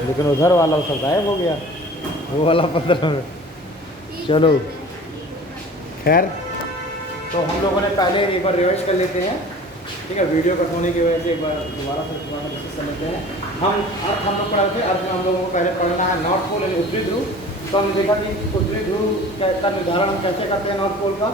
लेकिन उधर वाला सब गायब हो गया, वो वाला 15 में। चलो खैर, तो हम लोगों ने पहले एक बार रिवाइज कर लेते हैं, ठीक है। वीडियो कट होने की वजह से एक बार दोबारा से समझते हैं। हम लोग पढ़ा थे, अर्थ में हम लोगों को पहले पढ़ना है नॉर्थ पोल यानी उत्तरी ध्रुव। तो हमने देखा कि उत्तरी ध्रुव का निर्धारण हम कैसे करते हैं नॉर्थ पोल का।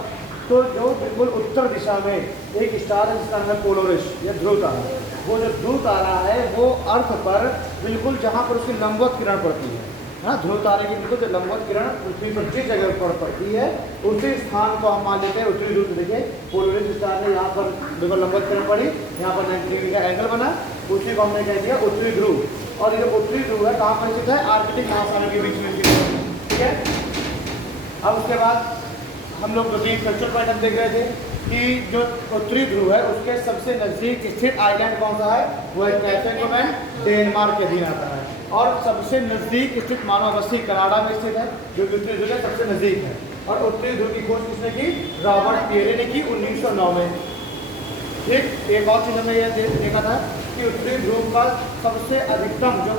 तो जो बिल्कुल उत्तर दिशा में एक स्टार है जिसका नाम है पोलोरिस या ध्रुव तारा। वो जो ध्रुव तारा है वो अर्थ पर बिल्कुल जहाँ पर उसकी लंबवत किरण पड़ती है ना, ध्रुव तारे की बिल्कुल जो लंबवत किरण पृथ्वी पर जिस जगह पर पड़ती है उसी स्थान को हम मान लेते हैं उत्तरी ध्रुव। देखिए पोलोरिस स्टार ने यहाँ पर बिल्कुल लंबवत किरण पड़ी, यहाँ पर 90 डिग्री का एंगल बना, उसी को हमने कह दिया उत्तरी ध्रुव। और ये जो उत्तरी ध्रुव है कहाँ पर स्थित है, आर्कटिक महासागर के बीच में, ठीक है। अब उसके बाद हम लोग रूटीन कल्चर पैटर्न देख रहे थे कि जो उत्तरी ध्रुव है उसके सबसे नजदीक स्थित आइलैंड कौन सा है, वो है कैसेंगोमैन, डेनमार्क के अधीन आता है। और सबसे नजदीक स्थित मानवबस्ती कनाडा में स्थित है, जो कि उत्तरी ध्रुव के सबसे नजदीक है। और उत्तरी ध्रुव की खोज किसने की, रॉबर्ट पियरे ने की 1909 में। एक और चीज हमने यह देखा था कि उत्तरी ध्रुव का सबसे अधिकतम जो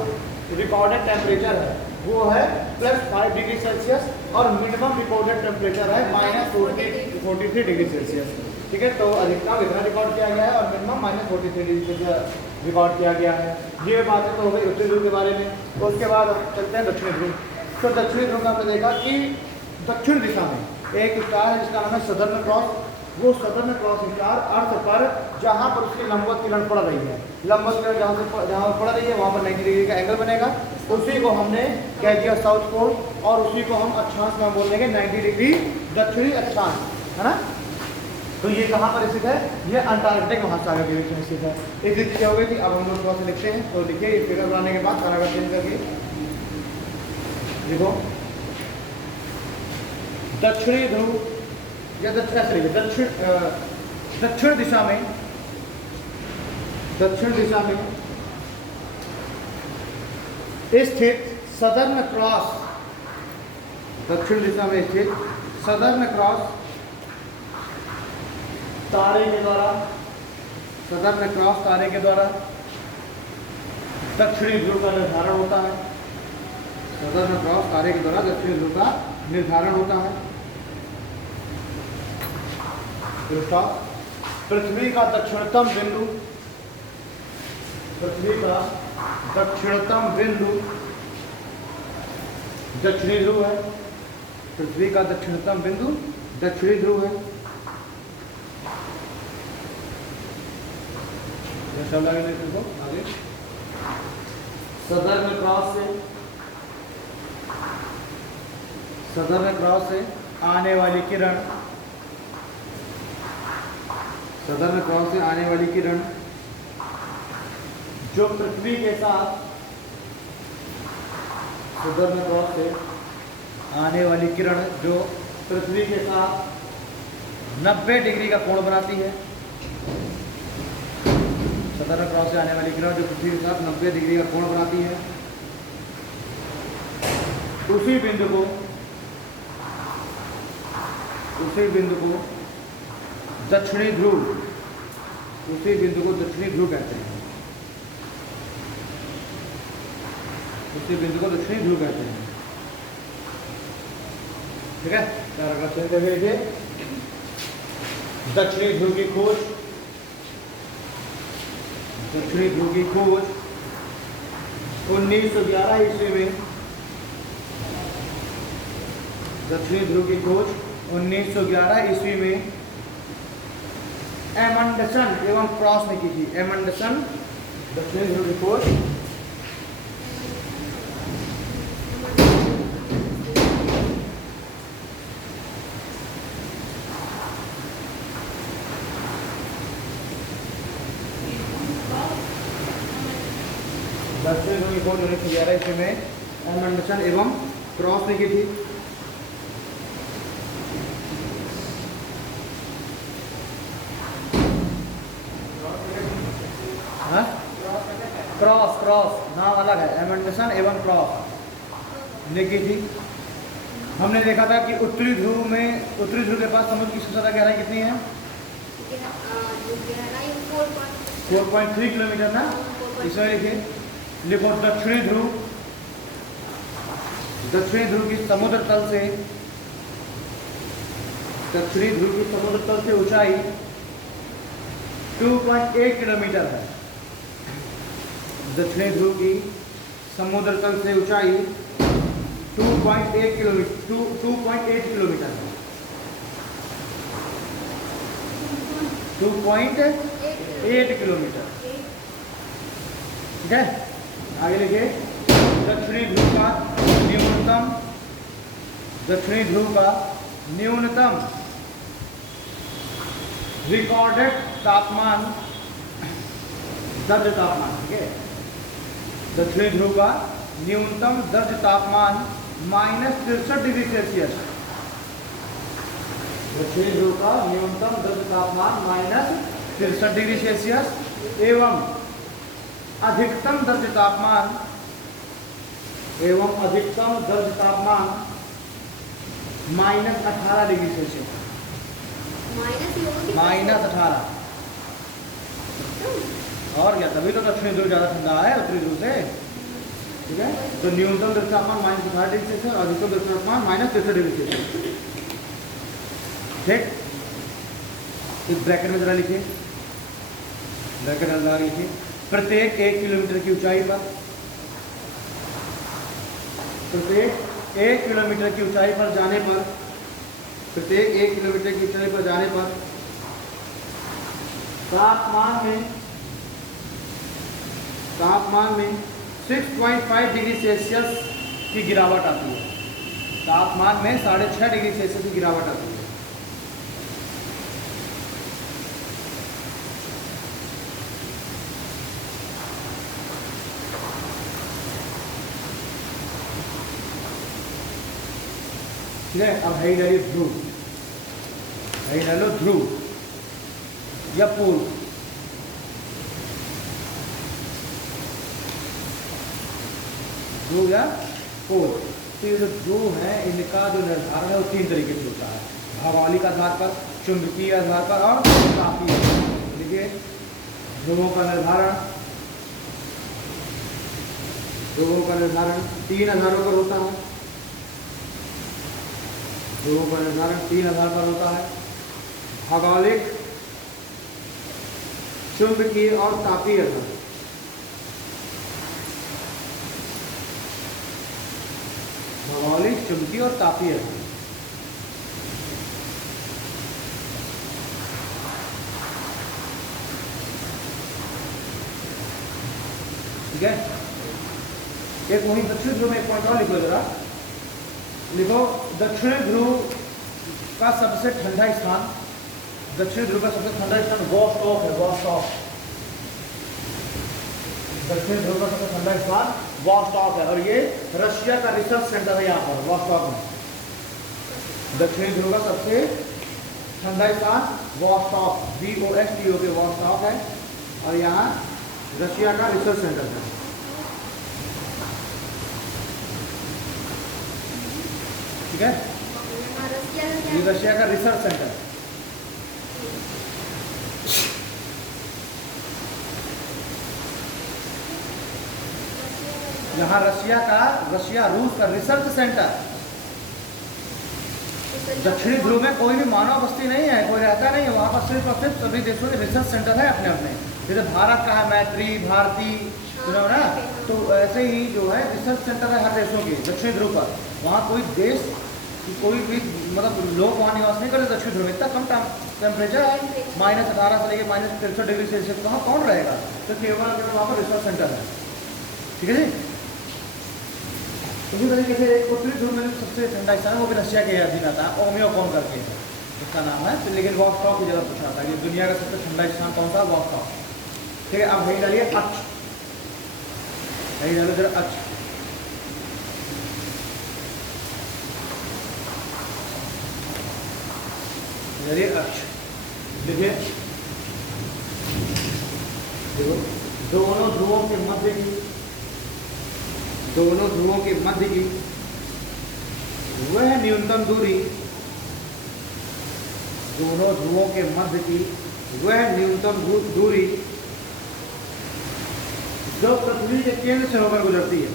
रिकॉर्डेड टेम्परेचर है वो है +5 डिग्री सेल्सियस और मिनिमम रिकॉर्डेड टेम्परेचर है -43 डिग्री सेल्सियस, ठीक है। तो अधिकतम इतना रिकॉर्ड किया गया है और मिनिमम -43 डिग्री सेल्सियस रिकॉर्ड किया गया है। ये बातें तो हो गई उत्तरी ध्रुव के बारे में। तो उसके बाद चलते हैं दक्षिणी ध्रुव। तो दक्षिणी ध्रुव का हमने देखा कि दक्षिण दिशा में एक स्टार है जिसका नाम है सदर्न क्रॉस। वो सदर्न क्रॉस स्टार अर्थ पर जहाँ पर उसकी लंबवत किरण पड़ रही है, लंबवत किरण जहाँ पड़ रही है वहाँ पर 90 डिग्री का एंगल बनेगा, उसी को हमने कह दिया साउथ पोल। और उसी को हम अक्षांश में बोल देंगे 90 डिग्री दक्षिणी अक्षांश, है ना। तो ये कहाँ पर स्थित है, ये अंटार्कटिक महासागर के बीच में स्थित है। इसी चीज़ हो गई थी। अब हम लोग थोड़ा सा लिखते हैं, तो देखिए ये फिगर बनाने के बाद सारा चेंज करके देखो दक्षिणी ध्रुव या दक्षिण दिशा में स्थित सदर्न क्रॉस, दक्षिण दिशा में स्थित सदर्न क्रॉस तारे के द्वारा, सदर्न क्रॉस तारे के द्वारा दक्षिणी ध्रुव का निर्धारण होता है। सदर्न क्रॉस तारे के द्वारा दक्षिणी ध्रुव का निर्धारण होता है। पृथ्वी का दक्षिणतम बिंदु, पृथ्वी का दक्षिणतम बिंदु दक्षिणी ध्रुव है। पृथ्वी का दक्षिणतम बिंदु दक्षिणी ध्रुव है। आगे सदर्न क्रॉस से आने वाली किरण, सदर्न क्रॉस से आने वाली किरण जो पृथ्वी के साथ, सदर्न क्रॉस से आने वाली किरण जो पृथ्वी के साथ 90 डिग्री का कोण बनाती है। सदर्न क्रॉस से आने वाली किरण जो पृथ्वी के साथ 90 डिग्री का कोण बनाती है, उसी बिंदु को दक्षिणी ध्रुव, उसी बिंदु को दक्षिणी ध्रुव कहते हैं। उसी बिंदु को दक्षिणी ध्रुव कहते हैं, ठीक है। दक्षिणी ध्रुव की खोज, दक्षिणी ध्रुव की खोज 1911 ईस्वी में, दक्षिणी ध्रुव की खोज 1911 ईस्वी में एमंडसन एवं क्रॉस ने की थी। एमंडसन दक्षिणी ध्रुव की खोज दक्षिणी ध्रुव की खोज 1911 ईस्वी में एमंडसन एवं क्रॉस ने की थी। क्रॉस नाम अलग है, एमंडसन एवं क्रॉस ने की थी। हमने देखा था कि उत्तरी ध्रुव के पास समुद्र की सबसे ज़्यादा गहराई कितनी है, 4.3 किलोमीटर ना। इसमें लिखिए, लिखो दक्षिणी ध्रुव, दक्षिणी ध्रुव की समुद्र तल से, दक्षिणी ध्रुव की समुद्र तल से ऊंचाई 2.8 किलोमीटर है। दक्षिणी ध्रुव की समुद्र तल से ऊंचाई 2.8 किलोमीटर है। 2.8 किलोमीटर, ठीक है। आगे लिखिए, दक्षिणी ध्रुव का न्यूनतम, दक्षिणी ध्रुव का न्यूनतम रिकॉर्डेड तापमान, दर्ज तापमान, ठीक है। दक्षिणी ध्रुव का न्यूनतम दर्ज तापमान -63 डिग्री सेल्सियस। दक्षिणी ध्रुव का न्यूनतम दर्ज तापमान -63 डिग्री सेल्सियस एवं अधिकतम दर्ज तापमान, एवं अधिकतम दर्ज तापमान -18 डिग्री सेल्सियस, -18। और क्या, तभी तो दक्षिणी ध्रुव ज्यादा ठंडा है उत्तरी ध्रुव से, ठीक है। तो न्यूनतम दर्ज तापमान -18 डिग्री सेल्सियस और अधिकतम दर्ज तापमान -63 डिग्री सेल्सियस, ठीक। इस ब्रैकेट में जरा लिखिए, ब्रैकेट लगा लिखिए, प्रत्येक 1 किलोमीटर की ऊंचाई पर, प्रत्येक 1 किलोमीटर की ऊंचाई पर जाने पर, प्रत्येक 1 किलोमीटर की ऊंचाई पर जाने पर तापमान में 6.5 डिग्री सेल्सियस की गिरावट आती है। तापमान में 6.5 डिग्री सेल्सियस की गिरावट आती है। ठीक है। अब है डालिए ध्रुव, है डालो ध्रुव या पोल। ध्रुव या पोल, तो ये जो ध्रुव है इनका जो निर्धारण है वो 3 तरीके से होता है, भौगोलिक आधार पर, चुंबकीय आधार पर और तापीय। देखिए ध्रुवों का निर्धारण, ध्रुवों का निर्धारण 3 आधारों पर होता है। ध्रुवों का निर्धारण 3 आधार पर होता है, भौगोलिक, चुंबकीय और तापीय आधार। भौगोलिक, चुंबकीय और तापीय आधार, ठीक है। एक वही दक्षिण ध्रुव में एक पॉइंट और लिखो जरा, लिखो दक्षिण ध्रुव का सबसे ठंडा स्थान, दक्षिण ध्रुव का सबसे ठंडा स्थान वॉस्टॉक है, वॉस्टॉक। दक्षिण ध्रुव का सबसे ठंडा स्थान वॉस्टॉक है और ये रशिया का रिसर्च सेंटर है यहाँ पर वॉस्टॉक में। दक्षिण ध्रुव का सबसे ठंडा स्थान वॉस्टॉक, VOSTOK के वॉस्टॉक है और यहाँ रशिया का रिसर्च सेंटर है, ठीक है। ये रशिया का रिसर्च सेंटर, यहाँ रशिया रूस का रिसर्च सेंटर। दक्षिणी ध्रुव में कोई भी मानव बस्ती नहीं है, कोई रहता नहीं है वहाँ पर, सिर्फ और सिर्फ सभी देशों के रिसर्च सेंटर है अपने अपने। जैसे भारत का है मैत्री, भारती, सुना ना, तो ऐसे ही जो है रिसर्च सेंटर है हर देशों के दक्षिणी ध्रुव पर। वहाँ कोई देश, कोई भी मतलब लोग वहाँ निवास नहीं करते दक्षिण ध्रुव में। इतना कम टेम्परेचर है, -18 से लेकर -63 डिग्री सेल्सियस, वहाँ कौन रहेगा? तो केवल वहाँ पर रिसर्च सेंटर है, ठीक है जी। उसी तरीके से एक उत्तरी ध्रुव में सबसे ठंडा स्थान है, वो भी रशिया के अधीन आता है, ओमियोकॉन करके इसका नाम है। तो लेकिन वॉस्टॉक की जगह पूछा था कि दुनिया का सबसे ठंडा स्थान कौन सा? वॉस्टॉक, ठीक है। अब यही डालिए अक्ष, यही डालो जरा अक्ष, अक्ष देखिए, देखो दोनों ध्रुवों के मध्य की, दोनों ध्रुवों के मध्य की वह न्यूनतम दूरी, दोनों ध्रुवों के मध्य की वह न्यूनतम दूरी जो पृथ्वी के केंद्र से होकर गुजरती है।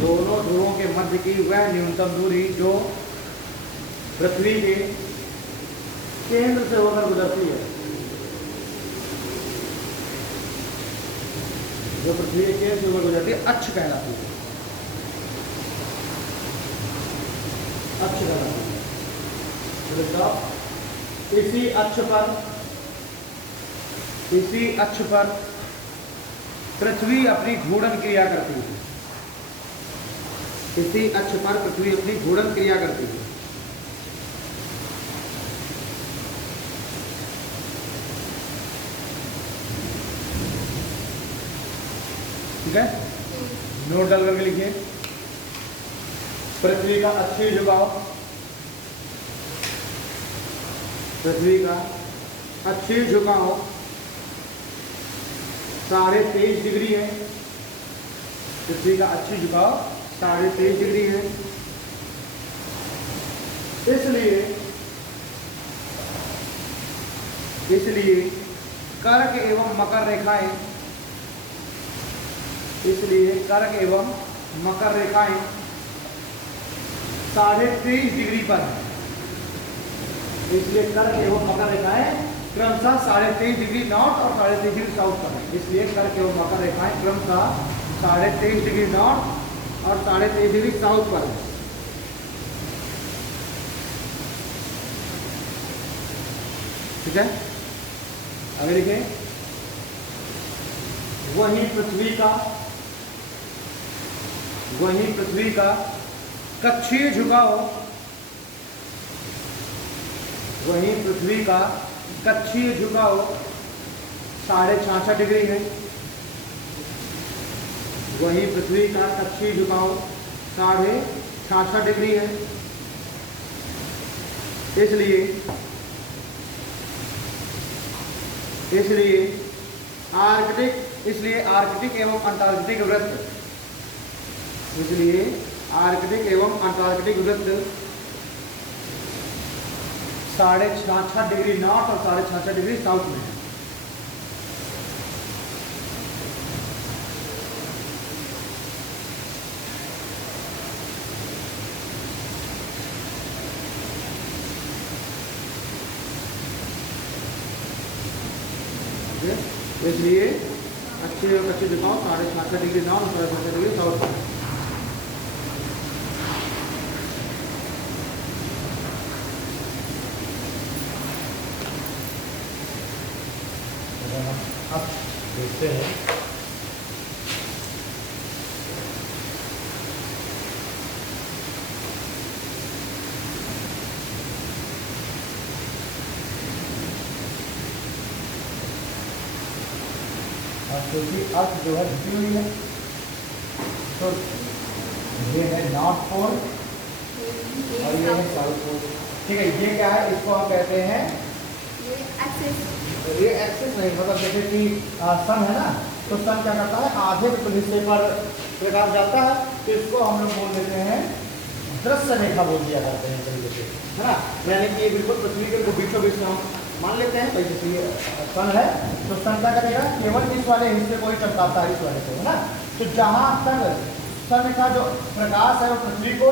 दोनों ध्रुवों के मध्य की वह न्यूनतम दूरी जो पृथ्वी के केंद्र से होकर गुजरती है, जो पृथ्वी के केंद्र से होकर गुजरती है, अक्ष कहलाती है। अक्ष कहलाती है। इसी अक्ष पर पृथ्वी अपनी घूर्णन क्रिया करती है। इसी अक्ष पर पृथ्वी अपनी घूर्णन क्रिया करती है। ठीक है, नोट डाल करके लिखिए। पृथ्वी का अक्षीय झुकाव, पृथ्वी का अक्षीय झुकाव 23.5 डिग्री है। पृथ्वी का अक्षीय झुकाव 23.5 डिग्री है। इसलिए कर्क एवं मकर रेखाएं, इसलिए कर्क एवं मकर रेखाएं 23.5 डिग्री पर है। इसलिए कर्क एवं मकर रेखाएं क्रमशः 23.5 डिग्री नॉर्थ और 23.5 डिग्री साउथ पर है। इसलिए कर्क एवं मकर रेखाएं क्रमशः 23.5 डिग्री नॉर्थ और 23.5 डिग्री साउथ पर है। ठीक है, आगे लिखें। वहीं पृथ्वी का कक्षीय झुकाव, वहीं पृथ्वी का कक्षीय झुकाव 66.5 डिग्री है। वहीं पृथ्वी का कक्षीय झुकाव 66.5 डिग्री है। इसलिए आर्कटिक एवं अंटार्कटिक वृत्त, इसलिए आर्कटिक एवं अंटार्कटिक वृत्त 66.5 डिग्री नॉर्थ और 66.5 डिग्री साउथ में है। इसलिए अच्छी और कच्ची झुकाव 66.5 डिग्री नॉर्थ और 66.5 डिग्री साउथ में है। अब देखते हैं क्योंकि अर्थ जो है झुकी हुई है, तो ये है नॉर्थ पोल और ये है साउथ पोल। ठीक है, ये क्या है, इसको हम कहते हैं ये एक्सिस नहीं, मतलब जैसे कि सन है ना, तो सन क्या करता है, आधे बिल्कुल हिस्से पर प्रकाश जाता है, तो इसको हम लोग बोल देते हैं दृश्य रेखा बोल दिया करते हैं तरीके से, है ना। यानी कि ये बिल्कुल पृथ्वी के बीचों बीच हम मान लेते हैं भाई, जैसे ये सन है तो सन क्या करेगा, केवल इस वाले हिस्से को ही चमकाता है, इस वाले को, है ना। तो जहाँ तक सन का जो प्रकाश है वो पृथ्वी को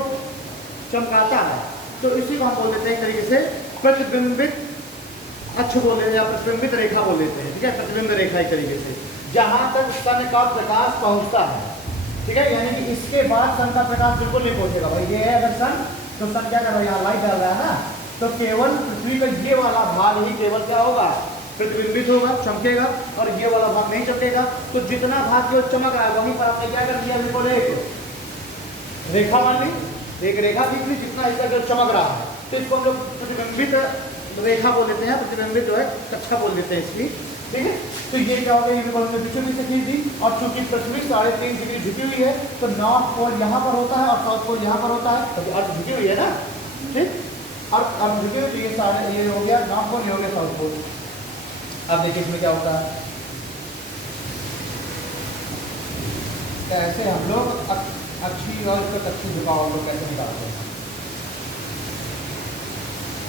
चमकाता है, तो इसी को हम बोल देते हैं एक तरीके से प्रतिबिंबित अक्ष बोल देते हैं या प्रतिबिंबित रेखा बोल देते हैं। ठीक है, प्रतिबिंब रेखा एक तरीके से जहाँ तक सन का प्रकाश पहुँचता है। ठीक है, यानी कि इसके बाद सन का प्रकाश बिल्कुल नहीं पहुँचेगा भाई। ये है अगर सन, तो सन क्या कर रहा है, यहाँ लाइट डाल रहा है ना, तो केवल पृथ्वी का ये वाला भाग ही केवल क्या होगा, प्रतिबिंबित होगा, चमकेगा, और ये वाला भाग नहीं चमकेगा। तो जितना भाग जो चमक रहा है वहीं पर आपने क्या कर दिया, बिल्कुल एक रेखा मान ली, एक रेखा खींच ली, जितना हिस्सा जो चमक रहा है, तो इसको हम लोग प्रतिबिंबित रेखा बोल देते हैं, प्रतिबिंबित जो है कक्षा बोल देते हैं इसकी। ठीक है, तो ये क्या होगा, ये बिल्कुल हमने बीचों बीच से खींच दी, और चूंकि पृथ्वी 3.5 डिग्री झुकी हुई है, तो नॉर्थ पोल यहाँ पर होता है और साउथ पोल यहाँ पर होता है, तो अर्थ झुकी हुई है ना। ठीक, और अब झुके हुए ये हो गया नॉर्थ पोल, ये हो गया साउथ पोल। अब देखिए इसमें क्या होता है, कैसे हम लोग अच्छी और कच्ची झुकाव हम लोग कैसे निकालते हैं।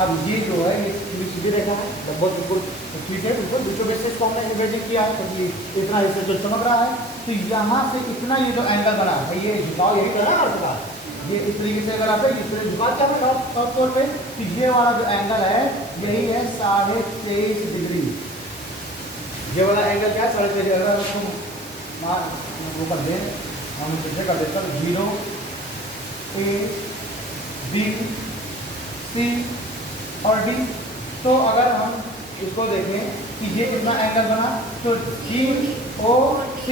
अब ये जो है ये सीधी रेखा है, बहुत बिल्कुल ठीक है, बिल्कुल दूसरे बेस से इसको हमने इमेजिन किया है, क्योंकि इतना इससे जो चमक रहा है, तो यहाँ से इतना ये जो एंगल बना है, ये झुकाव यही करना है आपका, ये इस तरीके से अगर आप इसमें झुकाव क्या है टॉप तौर पे, तो ये वाला जो एंगल है यही है 23.5 डिग्री। ये वाला एंगल क्या है 23.5, अगर उसको वो कर दें, हम फिर से कर देते हैं 0 A B C और D। तो अगर हम इसको देखें कि ये कितना एंगल बना, तो DOC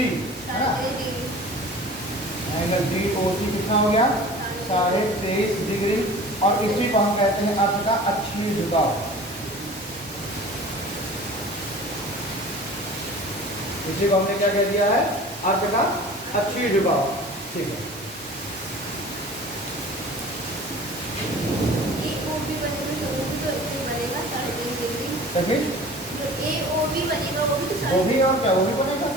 है ना, एंगल DOC कितना हो गया 23.5 डिग्री, और इसी को हम कहते हैं अर्थ का अक्षीय झुकाव। इसी को हमने क्या कह दिया है, अर्थ का अक्षीय झुकाव। ठीक है, वो भी और क्या वो भी बनेगा,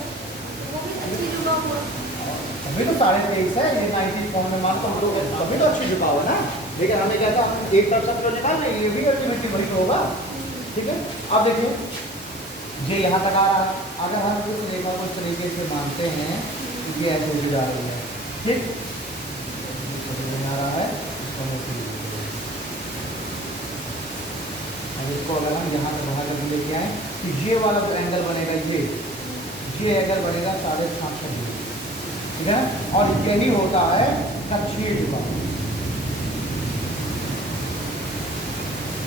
अभी तो 23.5 है, ये 90 में मान तो हम लोग अभी तो अच्छी झुकाव है ना, लेकिन हमें क्या था एक तरफ से निकाल रहे, ये भी अल्टीमेटली वही होगा। ठीक है, अब देखिए ये यहाँ तक आ रहा है, अगर हम इस रेखा को इस तरीके से मानते हैं कि ये ऐसे हो जा रही है, ठीक आ रहा है, अब इसको अगर हम यहाँ से बाहर करके लेके आए तो ये वाला जो एंगल बनेगा, ये एंगल बनेगा 6.5 डिग्री, ठीक है, और यही होता है कक्षीय झुकाव।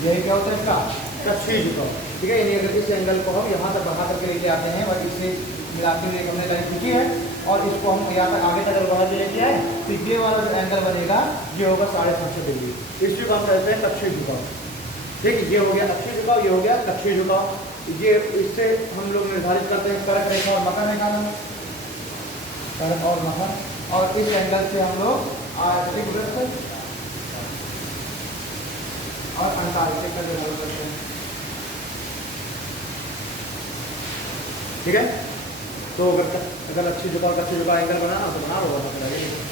यही क्या होता है इसका कक्षीय झुकाव। ठीक है, यानी अगर इस एंगल को हम यहाँ तक बढ़ा करके लेके आते हैं और इससे मिलाते हुए हमने लाइन खींची है, और इसको हम यहाँ तक आगे तक बढ़ा के लेके आए, तो ये वाला जो एंगल बनेगा ये होगा 7.5 डिग्री। इस को हम कहते हैं कक्षीय झुकाव। ठीक, ये हो गया अक्षीय झुकाव, ये हो गया कक्षीय झुकाव। ये इससे हम लोग निर्धारित करते हैं कर्क रेखा और मकर रेखा में, कर्क और मकर, और इस एंगल से हम लोग आर्थिक वृत्त और अंटार्कटिक का निर्धारण करते हैं। ठीक है, तो अगर अच्छी झुकाव कक्षीय झुकाव एंगल बनाना तो बना होगा तो लगेगा।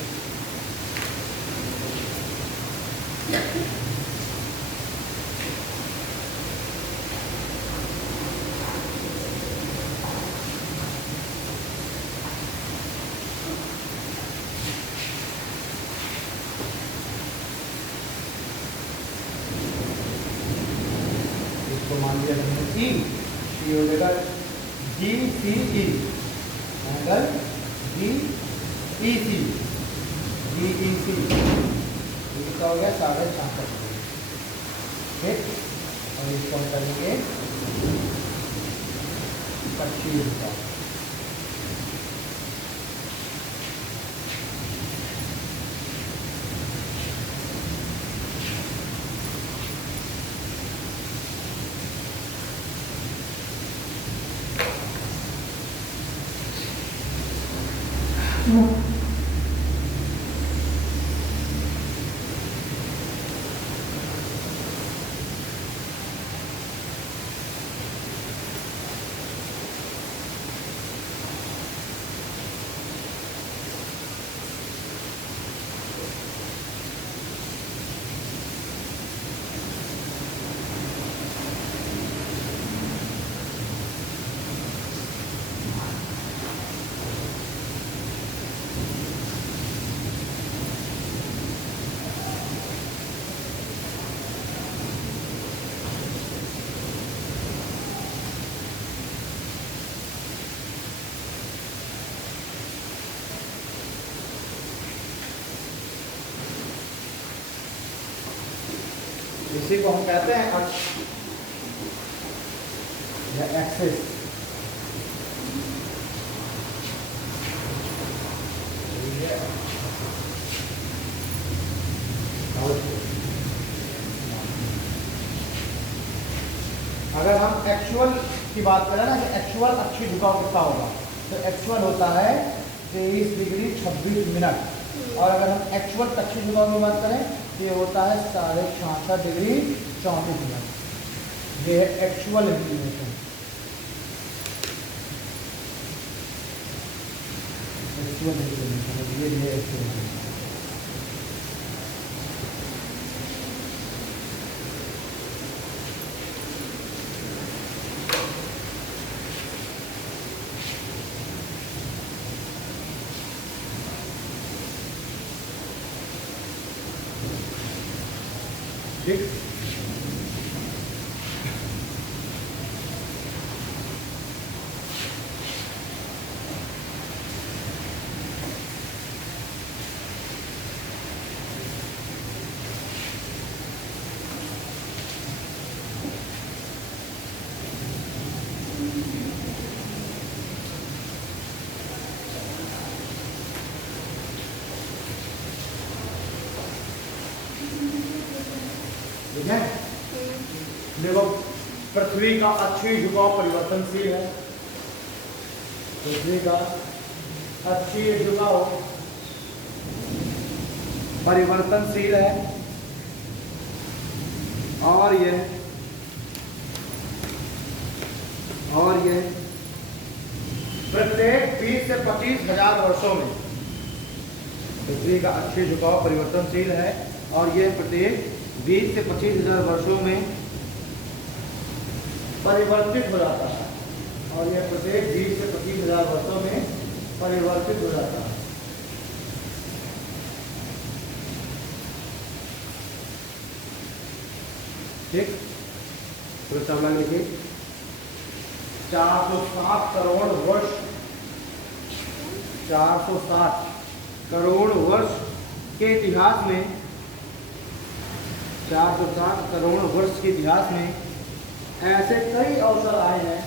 मान लिया हमने सी हो जाएगा GCE, एंगल GEC, इसका हो गया 6.5 डिग्री। ठीक, और इसको हम करेंगे कक्षीय झुकाव। इसी को हम कहते हैं अक्ष या एक्सिस। अगर हम एक्चुअल की बात करें ना कि एक्चुअल अक्षीय झुकाव कितना होगा, तो एक्चुअल होता है 23 डिग्री 26 मिनट, और अगर हम एक्चुअल कक्षीय झुकाव की बात करें तो ये होता है 66.5 डिग्री 34 मिनट। ये है एक्चुअल इंक्लिनेशन। एक्चुअल इंक्लिनेशन ये एक्चुअल। ठीक। ठीक है, देखो पृथ्वी का अक्षीय झुकाव परिवर्तनशील है। पृथ्वी का अक्षीय झुकाव परिवर्तनशील है और यह प्रत्येक 20 से 25 हजार वर्षों में, पृथ्वी का अक्षीय झुकाव परिवर्तनशील है और यह प्रत्येक 20 से 25 हजार वर्षों में परिवर्तित हो जाता है, और यह प्रत्येक 20 से 25 हजार वर्षों में परिवर्तित हो जाता है। ठीक, तो समझ लीजिए 460 करोड़ वर्ष, 460 करोड़ वर्ष के इतिहास में, 460 करोड़ वर्ष के इतिहास में ऐसे कई अवसर आए हैं।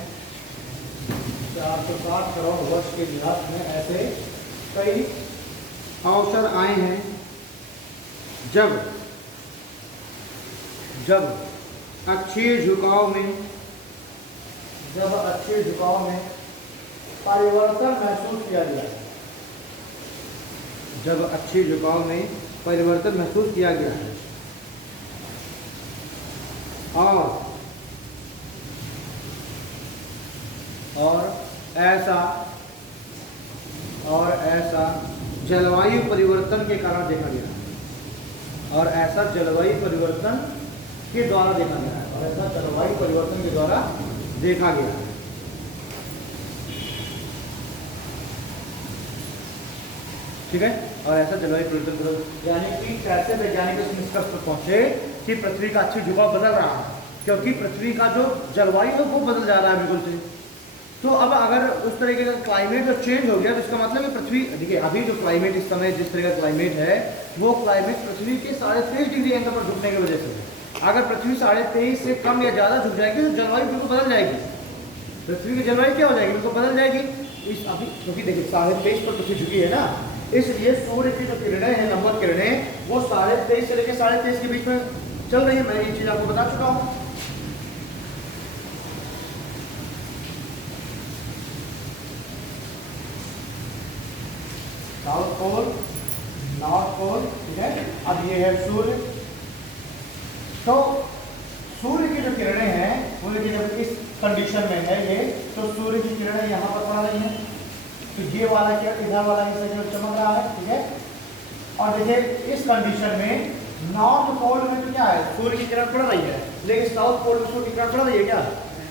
460 करोड़ वर्ष के इतिहास में ऐसे कई अवसर आए हैं जब अक्षीय झुकाव में परिवर्तन महसूस किया गया। जब अक्षीय झुकाव में परिवर्तन महसूस किया गया है और ऐसा जलवायु परिवर्तन के कारण देखा गया है, और ऐसा जलवायु परिवर्तन के द्वारा देखा गया है, और ऐसा जलवायु परिवर्तन के द्वारा देखा गया है। ठीक है, और ऐसा जलवायु परिवर्तन, यानी कि कैसे वैज्ञानिक इस निष्कर्ष पर पहुंचे कि पृथ्वी का अक्षीय झुकाव बदल रहा है, क्योंकि पृथ्वी का जो जलवायु है वो बदल जा रहा है बिल्कुल से। तो अब अगर उस तरीके का क्लाइमेट जो चेंज हो गया तो इसका मतलब है पृथ्वी, देखिए अभी जो क्लाइमेट इस समय जिस तरह का क्लाइमेट है वो क्लाइमेट पृथ्वी के 23.5 डिग्री एंगल पर झुकने की वजह से है। अगर पृथ्वी 23.5 से कम या ज़्यादा झुक जाएगी तो जलवायु बिल्कुल बदल जाएगी। पृथ्वी की जलवायु क्या हो जाएगी, बिल्कुल बदल जाएगी। इस अभी क्योंकि देखिए 23.5 पर पृथ्वी झुकी है ना, इसलिए सूर्य की जो किरणें हैं, नंबर किरणें, वो 23.5 से लेकर 23.5 के बीच में चल रही है। मैं ये चीज़ आपको बता चुका हूँ। साउथ पोल, नॉर्थ पोल, ठीक है। अब ये है सूर्य, तो सूर्य की जो किरणें हैं वो जब इस कंडीशन में है ये, तो सूर्य की किरणें यहाँ पर पड़ रही हैं, तो ये वाला किरण इधर वाला हिस्सा जो चमक रहा है, ठीक है। और देखिए इस कंडीशन में नॉर्थ पोल में तो क्या है, सूर्य की किरण पड़ रही है, लेकिन साउथ पोल में सूर्य की किरण पड़ रही है क्या,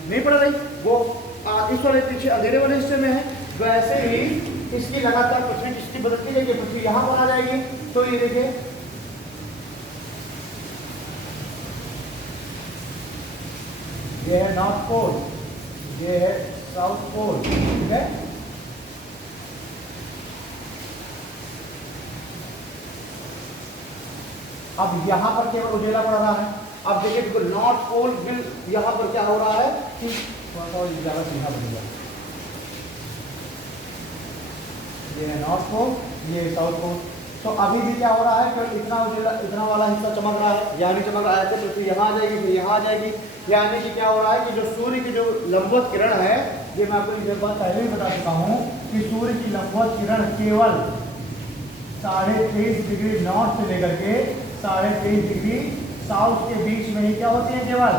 नहीं पड़ रही। वो इस वाले पीछे अंधेरे वाले हिस्से में है। वैसे ही इसकी लगातार पृथ्वी की स्थिति बदलती है कि पृथ्वी यहाँ पर आ जाएगी। तो ये देखिए ये है नॉर्थ पोल, ये है साउथ पोल, ठीक है। अब यहाँ पर केवल उजेला पड़ रहा है। अब देखिए नॉर्थ पोल बिल यहाँ पर क्या हो रहा है कि थोड़ा सा ज्यादा सीधा बनेगा। ये है नॉर्थ पोल, ये साउथ पोल। तो अभी भी क्या हो रहा है कि इतना उजेला, इतना वाला हिस्सा चमक रहा है, यहाँ भी चमक रहा है, तो पृथ्वी यहाँ आ जाएगी, फिर यहाँ आ जाएगी। यानी कि क्या हो रहा है कि जो सूर्य की जो लंबवत किरण है, ये मैं आपको एक बात पहले ही बता चुका हूँ कि सूर्य की लंबवत किरण केवल 23.5 डिग्री नॉर्थ से लेकर के 23.5 डिग्री साउथ के बीच में ही क्या होती है, केवल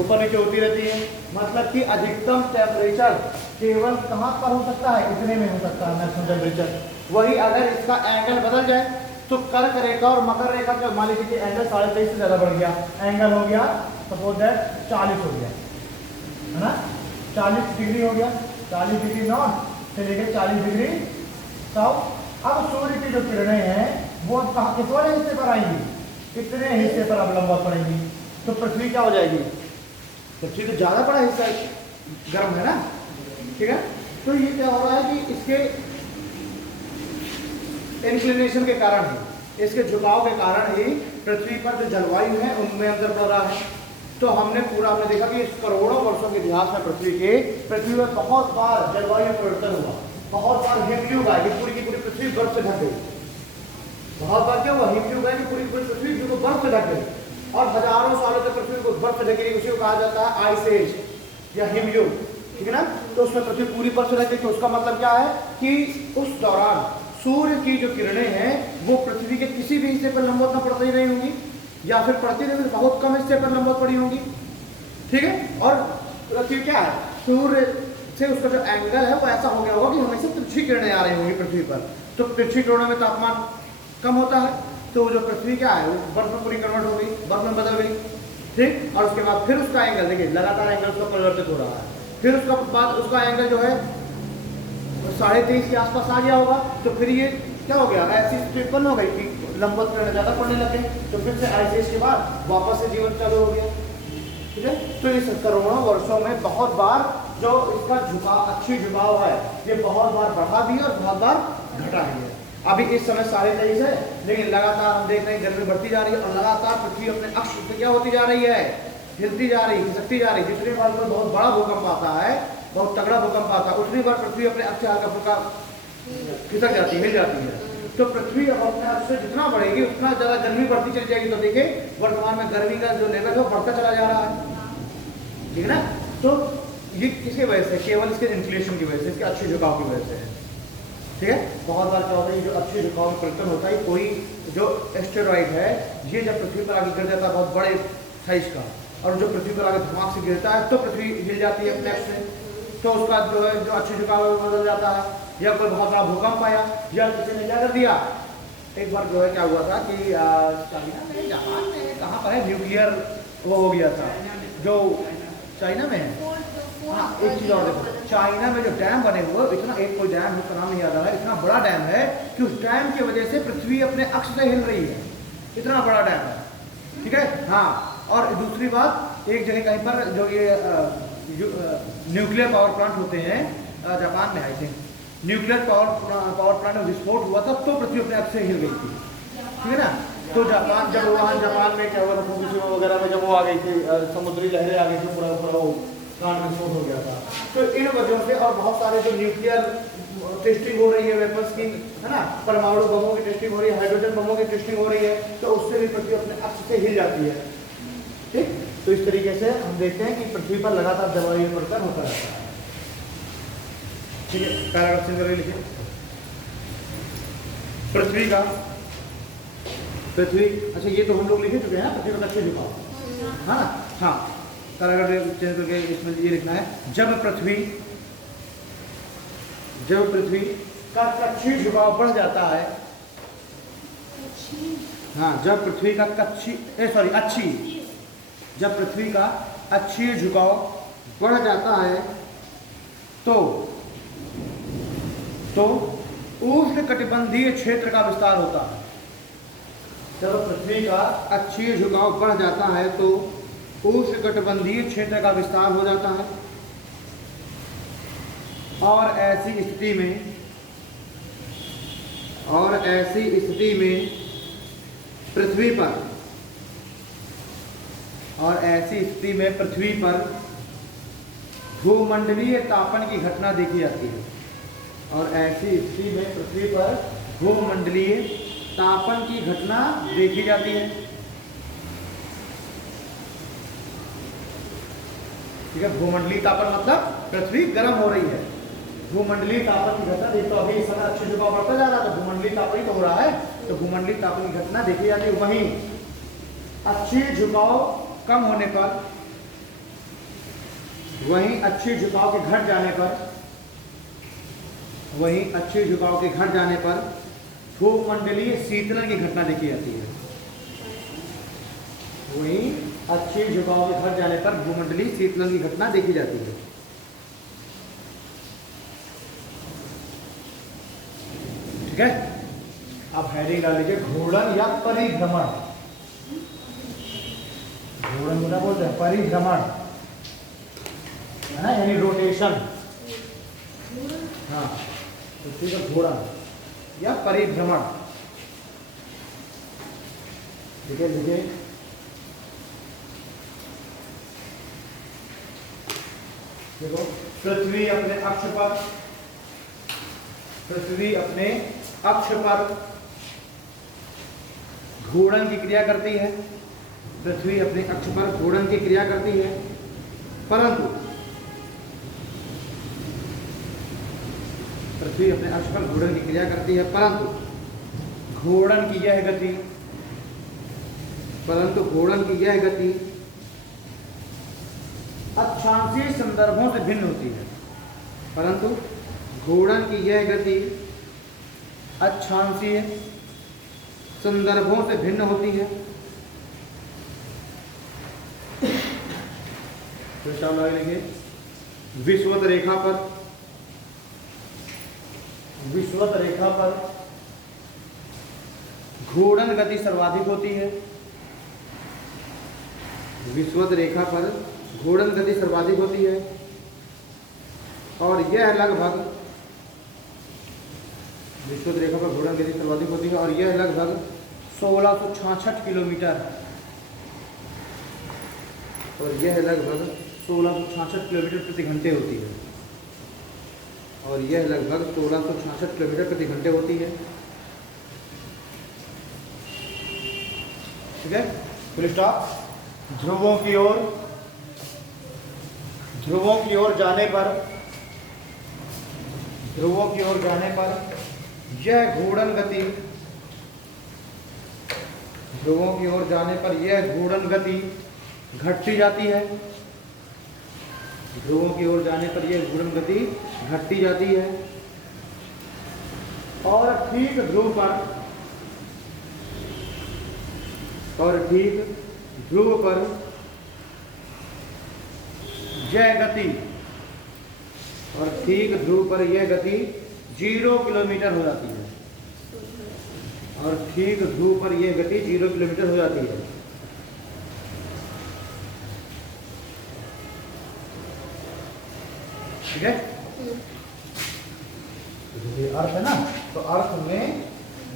ऊपर नीचे होती रहती है। मतलब कि अधिकतम टेम्परेचर केवल कहाँ पर हो सकता है, इतने में हो सकता है मैक्सिमम टेम्परेचर। वही अगर इसका एंगल बदल जाए तो कर्क रेखा और मकर रेखा का मान लीजिए कि एंगल 23.5 से ज़्यादा बढ़ गया, एंगल हो गया सपोज दैट 40 हो गया, है ना, 40 डिग्री हो गया, 40 डिग्री नॉर्थ से लेकर 40 डिग्री साउथ। अब सूर्य की जो किरणें हैं वो कहाँ, किस वाले हिस्से पर आएंगी, कितने हिस्से पर अब लंबवत पड़ेगी, तो पृथ्वी क्या हो जाएगी, पृथ्वी तो ज़्यादा बड़ा हिस्सा गर्म है ना, ठीक है। तो ये क्या हो रहा है कि इसके इंक्लिनेशन के कारण ही, इसके झुकाव के कारण ही पृथ्वी पर जो जलवायु है उनमें अंतर पड़ रहा है। तो हमने पूरा आपने देखा कि इस करोड़ों वर्षों के इतिहास में पृथ्वी में बहुत बार जलवायु परिवर्तन हुआ, बहुत बार हिमयुग आए कि पूरी की पूरी पृथ्वी बर्फ से ढक गई, बहुत बार क्या हुआ, हिमयुग आए कि पूरी पूरी पृथ्वी को बर्फ से ढक गई, और हजारों सालों तक पृथ्वी को बर्फ से ढकी रही, उसी को कहा जाता है आइस एज या हिमयुग, ठीक है ना। तो उसमें पृथ्वी पूरी बर्फ से ढक गई, तो उसका मतलब क्या है कि उस दौरान सूर्य की जो किरणें हैं वो पृथ्वी के किसी भी हिस्से पर लंबवत न पड़ती रही होंगी, या फिर पड़ती रही बहुत कम हिस्से पर लंबवत पड़ी होंगी, ठीक है। और पृथ्वी क्या है, सूर्य से उसका जो एंगल है वो ऐसा हो गया होगा कि हमेशा तिरछी किरणें आ रही होंगी पृथ्वी पर, तो तिरछी किरणों में तापमान कम होता है, तो जो पृथ्वी क्या है बर्फ में पूरी कन्वर्ट हो गई, बर्फ में बदल गई, ठीक। और उसके बाद फिर उसका एंगल देखिए लगातार एंगल उसका परिवर्तित हो रहा है, फिर उसका बाद उसका एंगल जो है 23.5 के आसपास आ गया होगा, तो फिर ये क्या हो गया, ऐसी स्थिति उत्पन्न हो गई कि लंबवत किरणें ज़्यादा पड़ने लग गई, तो फिर से आइस एज के बाद वापस से जीवन चालू हो गया, ठीक है। तो इस करोड़ों वर्षों में बहुत बार जो इसका झुकाव, अक्षीय झुकाव है, ये बहुत बार बढ़ा भी है और बहुत बार घटा भी है। अभी इस समय 23.5 है, लेकिन लगातार हम देख रहे हैं गर्मी बढ़ती जा रही है, और लगातार पृथ्वी अपने अक्ष पे क्या होती जा रही है, हिलती जा रही, खिसकती जा रही। जितनी बार कोई बहुत बड़ा भूकंप आता है, बहुत तगड़ा भूकंप आता है, उतनी बार पृथ्वी अपने अक्ष से हल्का फुल्का खिसक जाती है, हिल जाती है। तो पृथ्वी अब अपने अक्ष से जितना बढ़ेगी उतना ज़्यादा गर्मी बढ़ती चली जाएगी। तो देखिए वर्तमान में गर्मी का जो लेवल है वो बढ़ता चला जा रहा है, ठीक है ना। तो ये किसकी वजह से, केवल इसके इंफ्लेशन की वजह से, इसके अक्षीय झुकाव की वजह से है, ठीक है। बहुत बार क्या होता है, जो अक्षीय झुकाव में परिवर्तन होता है, कोई जो एस्टेरॉइड है ये जब पृथ्वी पर आगे गिर जाता है बहुत बड़े साइज का, और जो पृथ्वी पर आगे धमाक से गिरता है तो पृथ्वी हिल जाती है अपने अक्ष से, तो उसका जो है जो अक्षीय झुकाव है बदल जाता है। या कोई बहुत बड़ा भूकंप आया, या किसी ने क्या कर दिया, एक बार जो है क्या हुआ था कि चाइना में, जापान में, कहाँ पर है, न्यूक्लियर वो हो गया था, जो चाइना में है। हाँ, एक चीज़ और देखो, चाइना में जो डैम बने हुए, इतना एक कोई डैम उसका नाम नहीं याद आ रहा है, इतना बड़ा डैम है कि उस डैम की वजह से पृथ्वी अपने अक्ष से हिल रही है, इतना बड़ा डैम है, ठीक है। हाँ, और दूसरी बात, एक जगह कहीं पर जो ये न्यूक्लियर पावर प्लांट होते हैं जापान में, I think nuclear power plant में विस्फोट हुआ था तो पृथ्वी अपने अक्ष से हिल गई थी, ठीक है ना। तो जापान जब वहाँ जापान में क्या हुआ था, फुकुशिमा वगैरह में जब वो आ गई थी, समुद्री लहरें आ गई थी, पूरा पूरा वो प्लांट विस्फोट हो गया था। तो इन वजहों से, और बहुत सारे जो न्यूक्लियर टेस्टिंग हो रही है वेपन्स की, है ना, परमाणु बमों की टेस्टिंग हो रही है, हाइड्रोजन बमों की टेस्टिंग हो रही है, तो उससे भी पृथ्वी अपने अक्ष से हिल जाती है, ठीक। तो इस तरीके से हम देखते हैं कि पृथ्वी पर लगातार जलवायु परिवर्तन होता रहता है, ठीक है। पैराग्राफ से करके लिखिए, पृथ्वी, अच्छा ये तो हम लोग लिखे चुके हैं ना, पृथ्वी का अक्षीय झुकाव, हाँ ना, हाँ। पैराग्राफ चेंज करके इसमें ये लिखना है, जब पृथ्वी का अक्षीय झुकाव बढ़ जाता है, हाँ, जब पृथ्वी का जब पृथ्वी का अक्षीय झुकाव बढ़ जाता है तो उष्णकटिबंधीय क्षेत्र का विस्तार होता है। जब पृथ्वी का अक्षीय झुकाव बढ़ जाता है तो उष्णकटिबंधीय क्षेत्र का विस्तार हो जाता है, और ऐसी स्थिति में पृथ्वी पर भूमंडलीय तापन की घटना देखी जाती है, और ऐसी स्थिति में पृथ्वी पर भूमंडलीय तापन की घटना देखी जाती है, ठीक है। भूमंडलीय तापन मतलब पृथ्वी गर्म हो रही है, भूमंडलीय तापन की घटना देखो, अभी इस समय अक्षीय झुकाव बढ़ता जा रहा है तो भूमंडलीय तापन ही तो हो रहा है, तो भूमंडलीय तापन की घटना देखी जाती है। वहीं अक्षीय झुकाव कम होने पर, वहीं अक्षीय झुकाव के घट जाने पर भूमंडलीय शीतलन की घटना देखी जाती है। वहीं अक्षीय झुकाव के घट जाने पर भूमंडलीय शीतलन की घटना देखी जाती है, ठीक है। अब हेडिंग डाल लीजिए, घूर्णन या परिभ्रमण। घूर्णन को क्या बोलते हैं? परिभ्रमण, है ना, यानी रोटेशन। हाँ, पृथ्वी का घूर्णन या परिभ्रमण। ठीक है, लिखिए। देखो, पृथ्वी अपने अक्ष पर, पृथ्वी अपने अक्ष पर घूर्णन की क्रिया करती है। पृथ्वी अपने अक्ष पर घूर्णन की क्रिया करती है, परंतु पृथ्वी अपने अक्ष पर घूर्णन की क्रिया करती है, परंतु घूर्णन की यह गति, परंतु घूर्णन की यह गति अक्षांशीय संदर्भों से भिन्न होती है। परंतु घूर्णन की यह गति अक्षांशीय संदर्भों से भिन्न होती है। तो शामिल लिखिए, विषुवत रेखा पर, विषुवत रेखा पर घूर्णन गति सर्वाधिक होती है। विषुवत रेखा पर घूर्णन गति सर्वाधिक होती है और यह लगभग, विषुवत रेखा पर घूर्णन गति सर्वाधिक होती है और यह लगभग 1666 किलोमीटर, और यह लगभग 1666 किलोमीटर प्रति घंटे होती है, और यह लगभग 1666 किलोमीटर प्रति घंटे होती है। ठीक है, फुल स्टॉप। ध्रुवों की ओर, ध्रुवों की ओर जाने पर, ध्रुवों की ओर जाने पर यह घूर्णन गति, ध्रुवों की ओर जाने पर यह घूर्णन गति घटती जाती है। ध्रुवों की ओर जाने पर यह घूर्णन गति घटती जाती है और ठीक ध्रुव पर, और ठीक ध्रुव पर यह गति, और ठीक ध्रुव पर यह गति 0 किलोमीटर हो जाती है, और ठीक ध्रुव पर यह गति 0 किलोमीटर हो जाती है। ठीक है, ये अर्थ है ना, तो अर्थ में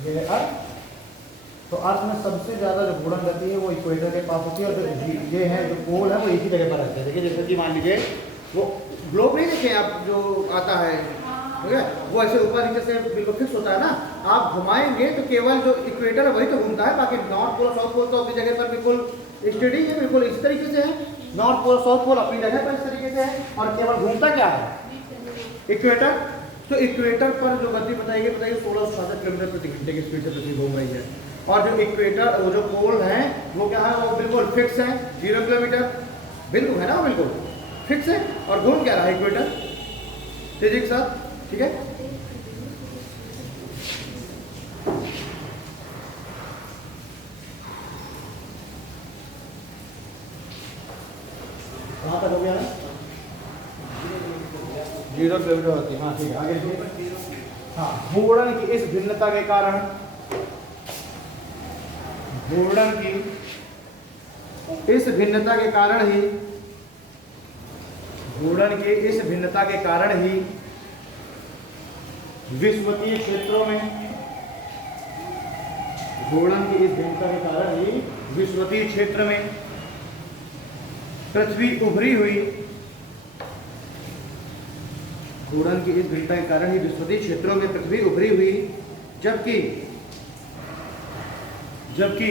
यह अर्थ, तो अर्थ में सबसे ज्यादा जो घूर्णन गति है वो इक्वेटर के पास होती है, और जो ये है जो पोल है वो एक ही जगह पर रहता है। देखिए, जैसे कि मान लीजिए वो ग्लोब नहीं देखे आप, जो आता है, ठीक है, वो ऐसे ऊपर नीचे से बिल्कुल फिक्स होता है ना, आप घुमाएंगे तो केवल जो इक्वेटर है वही तो घूमता है, बाकी नॉर्थ पोल साउथ पोल तो अपनी जगह पर बिल्कुल स्टेडी है, बिल्कुल इस तरीके से है। नॉर्थ पोल साउथ पोल अपनी जगह पर इस तरीके से है, और केवल घूमता क्या है? इक्वेटर। तो इक्वेटर पर जो गति बताइए 1666 किलोमीटर प्रति घंटे की स्पीड से पृथ्वी घूम रही है, और जो इक्वेटर, वो जो पोल है वो क्या है? वो बिल्कुल फिक्स है, 0 किलोमीटर बिल्कुल है ना, वो बिल्कुल फिक्स है, और घूम क्या रहा है? इक्वेटर तेजी के साथ। ठीक है, कहाँ तक हो गया है? 0 किलोमीटर होती है। हाँ ठीक है, आगे देखिए। हाँ, घूर्णन की इस भिन्नता के कारण, घूर्णन की इस भिन्नता के कारण ही, घूर्णन की इस भिन्नता के कारण ही विषुवतीय क्षेत्रों में, घूर्णन की इस भिन्नता के कारण ही विषुवतीय क्षेत्र में पृथ्वी उभरी हुई, घूर्णन की इस भिन्नता के कारण ही विषुवतीय क्षेत्रों में पृथ्वी उभरी हुई, जबकि जबकि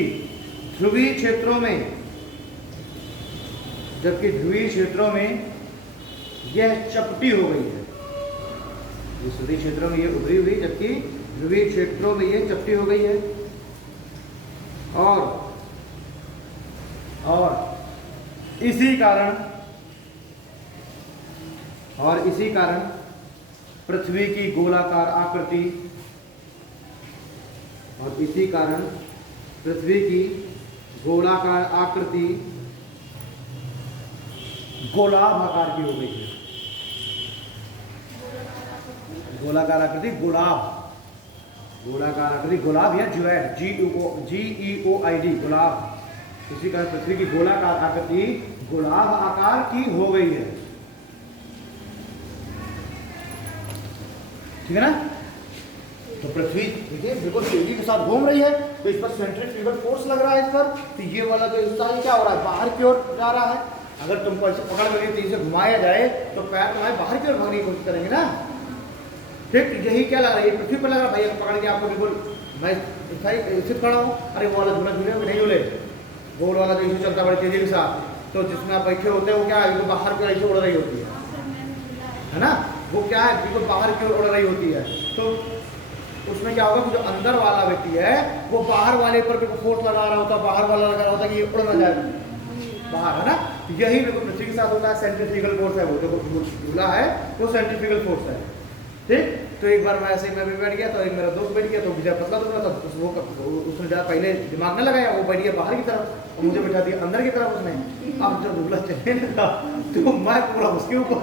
ध्रुवीय क्षेत्रों में, जबकि ध्रुवीय क्षेत्रों में यह चपटी हो गई है। विषुवतीय क्षेत्रों में यह उभरी हुई, जबकि ध्रुवीय क्षेत्रों में यह चपटी हो गई है। और इसी कारण पृथ्वी की गोलाकार आकृति, और इसी कारण पृथ्वी की गोलाकार आकृति गोलाभ आकार की हो गई है। गोलाकार आकृति गोलाभ, गोलाकार आकृति गोलाभ या ज्योइड, GEOID, गोलाभ इसी कारण पृथ्वी की गोलाकार आकृति गोलाभ आकार की हो गई है। ठीक है ना। तो पृथ्वी देखिए बिल्कुल तेजी के साथ घूम रही है, तो इस पर सेंट्रीफ्यूगल फोर्स लग रहा है इस पर, तो ये वाला जो हिस्सा है क्या हो रहा है, बाहर की ओर जा रहा है। अगर तुमको ऐसे पकड़ करके तेजी से घुमाया जाए तो पैर तुम्हारे बाहर की ओर भागने की कोशिश करेंगे ना। ठीक, यही क्या लग रहा है, ये पृथ्वी पर लग रहा है। भाई पकड़ के आपको बिल्कुल मैं स्थित खड़ा हूँ, अरे वो वाला झूला झूले नहीं झूले, गोल वाला जो इसे चलता बड़ी तेजी के साथ, तो जिसमें आप बैठे होते हैं वो क्या है, बिल्कुल बाहर की ओर ऐसे उड़ रही होती है ना। वो क्या है, बिल्कुल बाहर की ओर उड़ रही होती है। तो उसमें क्या होगा, जो अंदर वाला व्यक्ति है वो बाहर वाले पर बिल्कुल फोर्स लगा रहा होता है, बाहर वाला लगा रहा होता है कि ये उड़ ना जाए बाहर, है ना। यही बिल्कुल पृथ्वी के साथ होता है, सेंट्रीफ्यूगल फोर्स है वो जो झूला है वो सेंट्रीफ्यूगल फोर्स है। ठीक, तो एक बार मैं ऐसे मैं भी बैठ गया, तो एक मेरा दोस्त बैठ गया, तो मुझे पतला दुबला था, उसने ज़्यादा पहले दिमाग न लगाया, वो बैठ गया बाहर की तरफ और मुझे बैठा दिया अंदर की तरफ उसने। अब जब दुबला चलने लगा तो मैं पूरा उसके ऊपर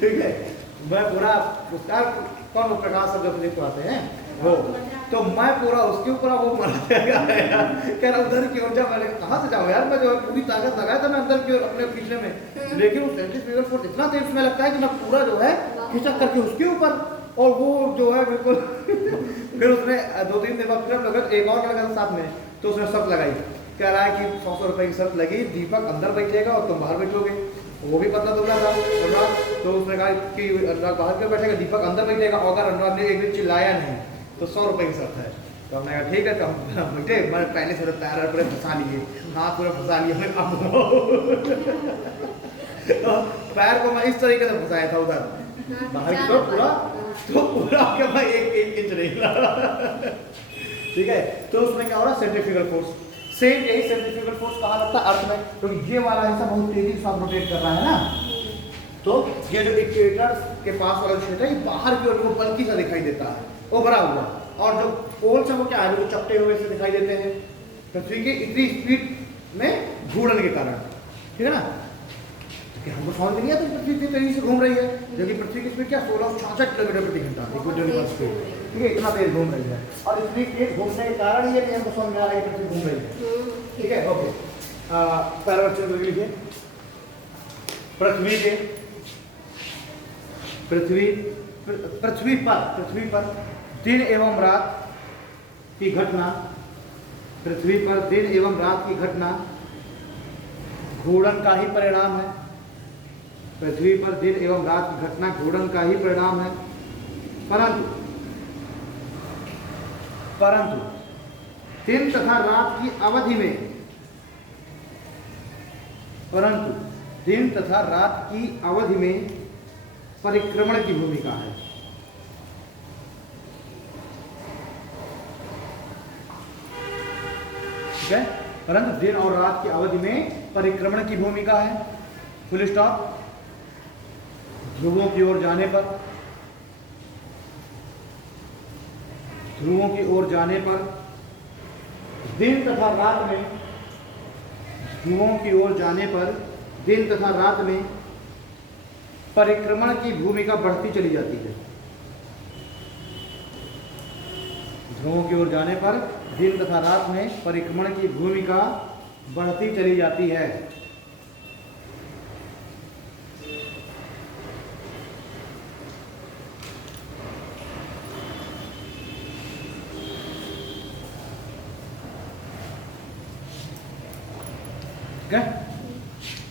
ठीक है, मैं पूरा उसका कौन वो प्रकाश शब्द अपने को आते हैं वो, तो मैं पूरा उसके ऊपर वो मर जाएगा कह रहा उधर की ओर जा। मैंने कहाँ से जाऊँ यार, मैं जो है पूरी ताकत लगाया था मैं अंदर की ओर अपने खींचने में, लेकिन वो सेंट्रीफ्यूगल फोर्स इतना तेज उसमें लगता है कि मैं पूरा जो है खींचा करके उसके ऊपर, और वो जो है बिल्कुल फिर उसने 2-3 दिन बाद फिर लगा एक और लगा साथ में, तो उसने शर्त लगाई, कह रहा है कि 100 रुपए की शर्त लगी, दीपक अंदर बैठेगा और तुम बाहर बैठोगे। वो भी पतला दुबला था अनुराग, तो उसने कहा कि अनुराग बाहर क्यों बैठेगा, दीपक अंदर बैठेगा, और अगर अनुराग ने एक दिन चिल्लाया नहीं तो 100 रुपए की शर्त है। तो हमने कहा ठीक है, तो हम बैठे, मैं पहले से पैर पूरे फंसा लिए, हाथ पूरा फंसा लिए पैर को मैं इस तरीके से फंसाया था उधर बाहर की तरफ पूरा, तो पूरा क्या मैं एक इंच नहीं हिला ठीक है। तो उसमें क्या हो रहा है, सेंट्रीफ्यूगल फोर्स, सेम यही सेंट्रीफ्यूगल फोर्स कहाँ लगता है, अर्थ में, क्योंकि तो ये वाला हिस्सा बहुत तेजी के साथ रोटेट कर रहा है ना। तो ये जो इक्वेटर के पास वाला क्षेत्र है बाहर की ओर को बल्कि सा दिखाई देता है, उभरा हुआ, और जो पोल्स है वो क्या है, वो चपटे हुए से दिखाई देते हैं पृथ्वी की इतनी स्पीड में घूर्णन के कारण। ठीक है ना, कि हमको समझ नहीं आता पृथ्वी कितनी तेजी से घूम रही है, जबकि पृथ्वी की स्पीड क्या 1666 किलोमीटर प्रति घंटा इक्वेटोरियल स्पीड, ठीक है, इतना तेज घूम रही है, और इतनी तेज घूमने के कारण ये नहीं हमको समझ में आ रहा है कि पृथ्वी घूम रही है। ठीक है, ओके, पैरावर्चन को लिखिए, पृथ्वी पर दिन एवं रात की घटना, पृथ्वी पर दिन एवं रात की घटना घूर्णन का ही परिणाम है। पृथ्वी पर दिन एवं रात की घटना घूर्णन का ही परिणाम है, परंतु दिन तथा रात की अवधि में, परंतु दिन तथा रात की अवधि में परिक्रमण की भूमिका है। ठीक है, परंतु दिन और रात की अवधि में परिक्रमण की भूमिका है, फुल स्टॉप। ध्रुवों की ओर जाने पर, ध्रुवों की ओर जाने पर दिन तथा रात में, ध्रुवों की ओर जाने पर दिन तथा रात में परिक्रमण की भूमिका बढ़ती चली जाती है। ध्रुवों की ओर जाने पर दिन तथा रात में परिक्रमण की भूमिका बढ़ती चली जाती है।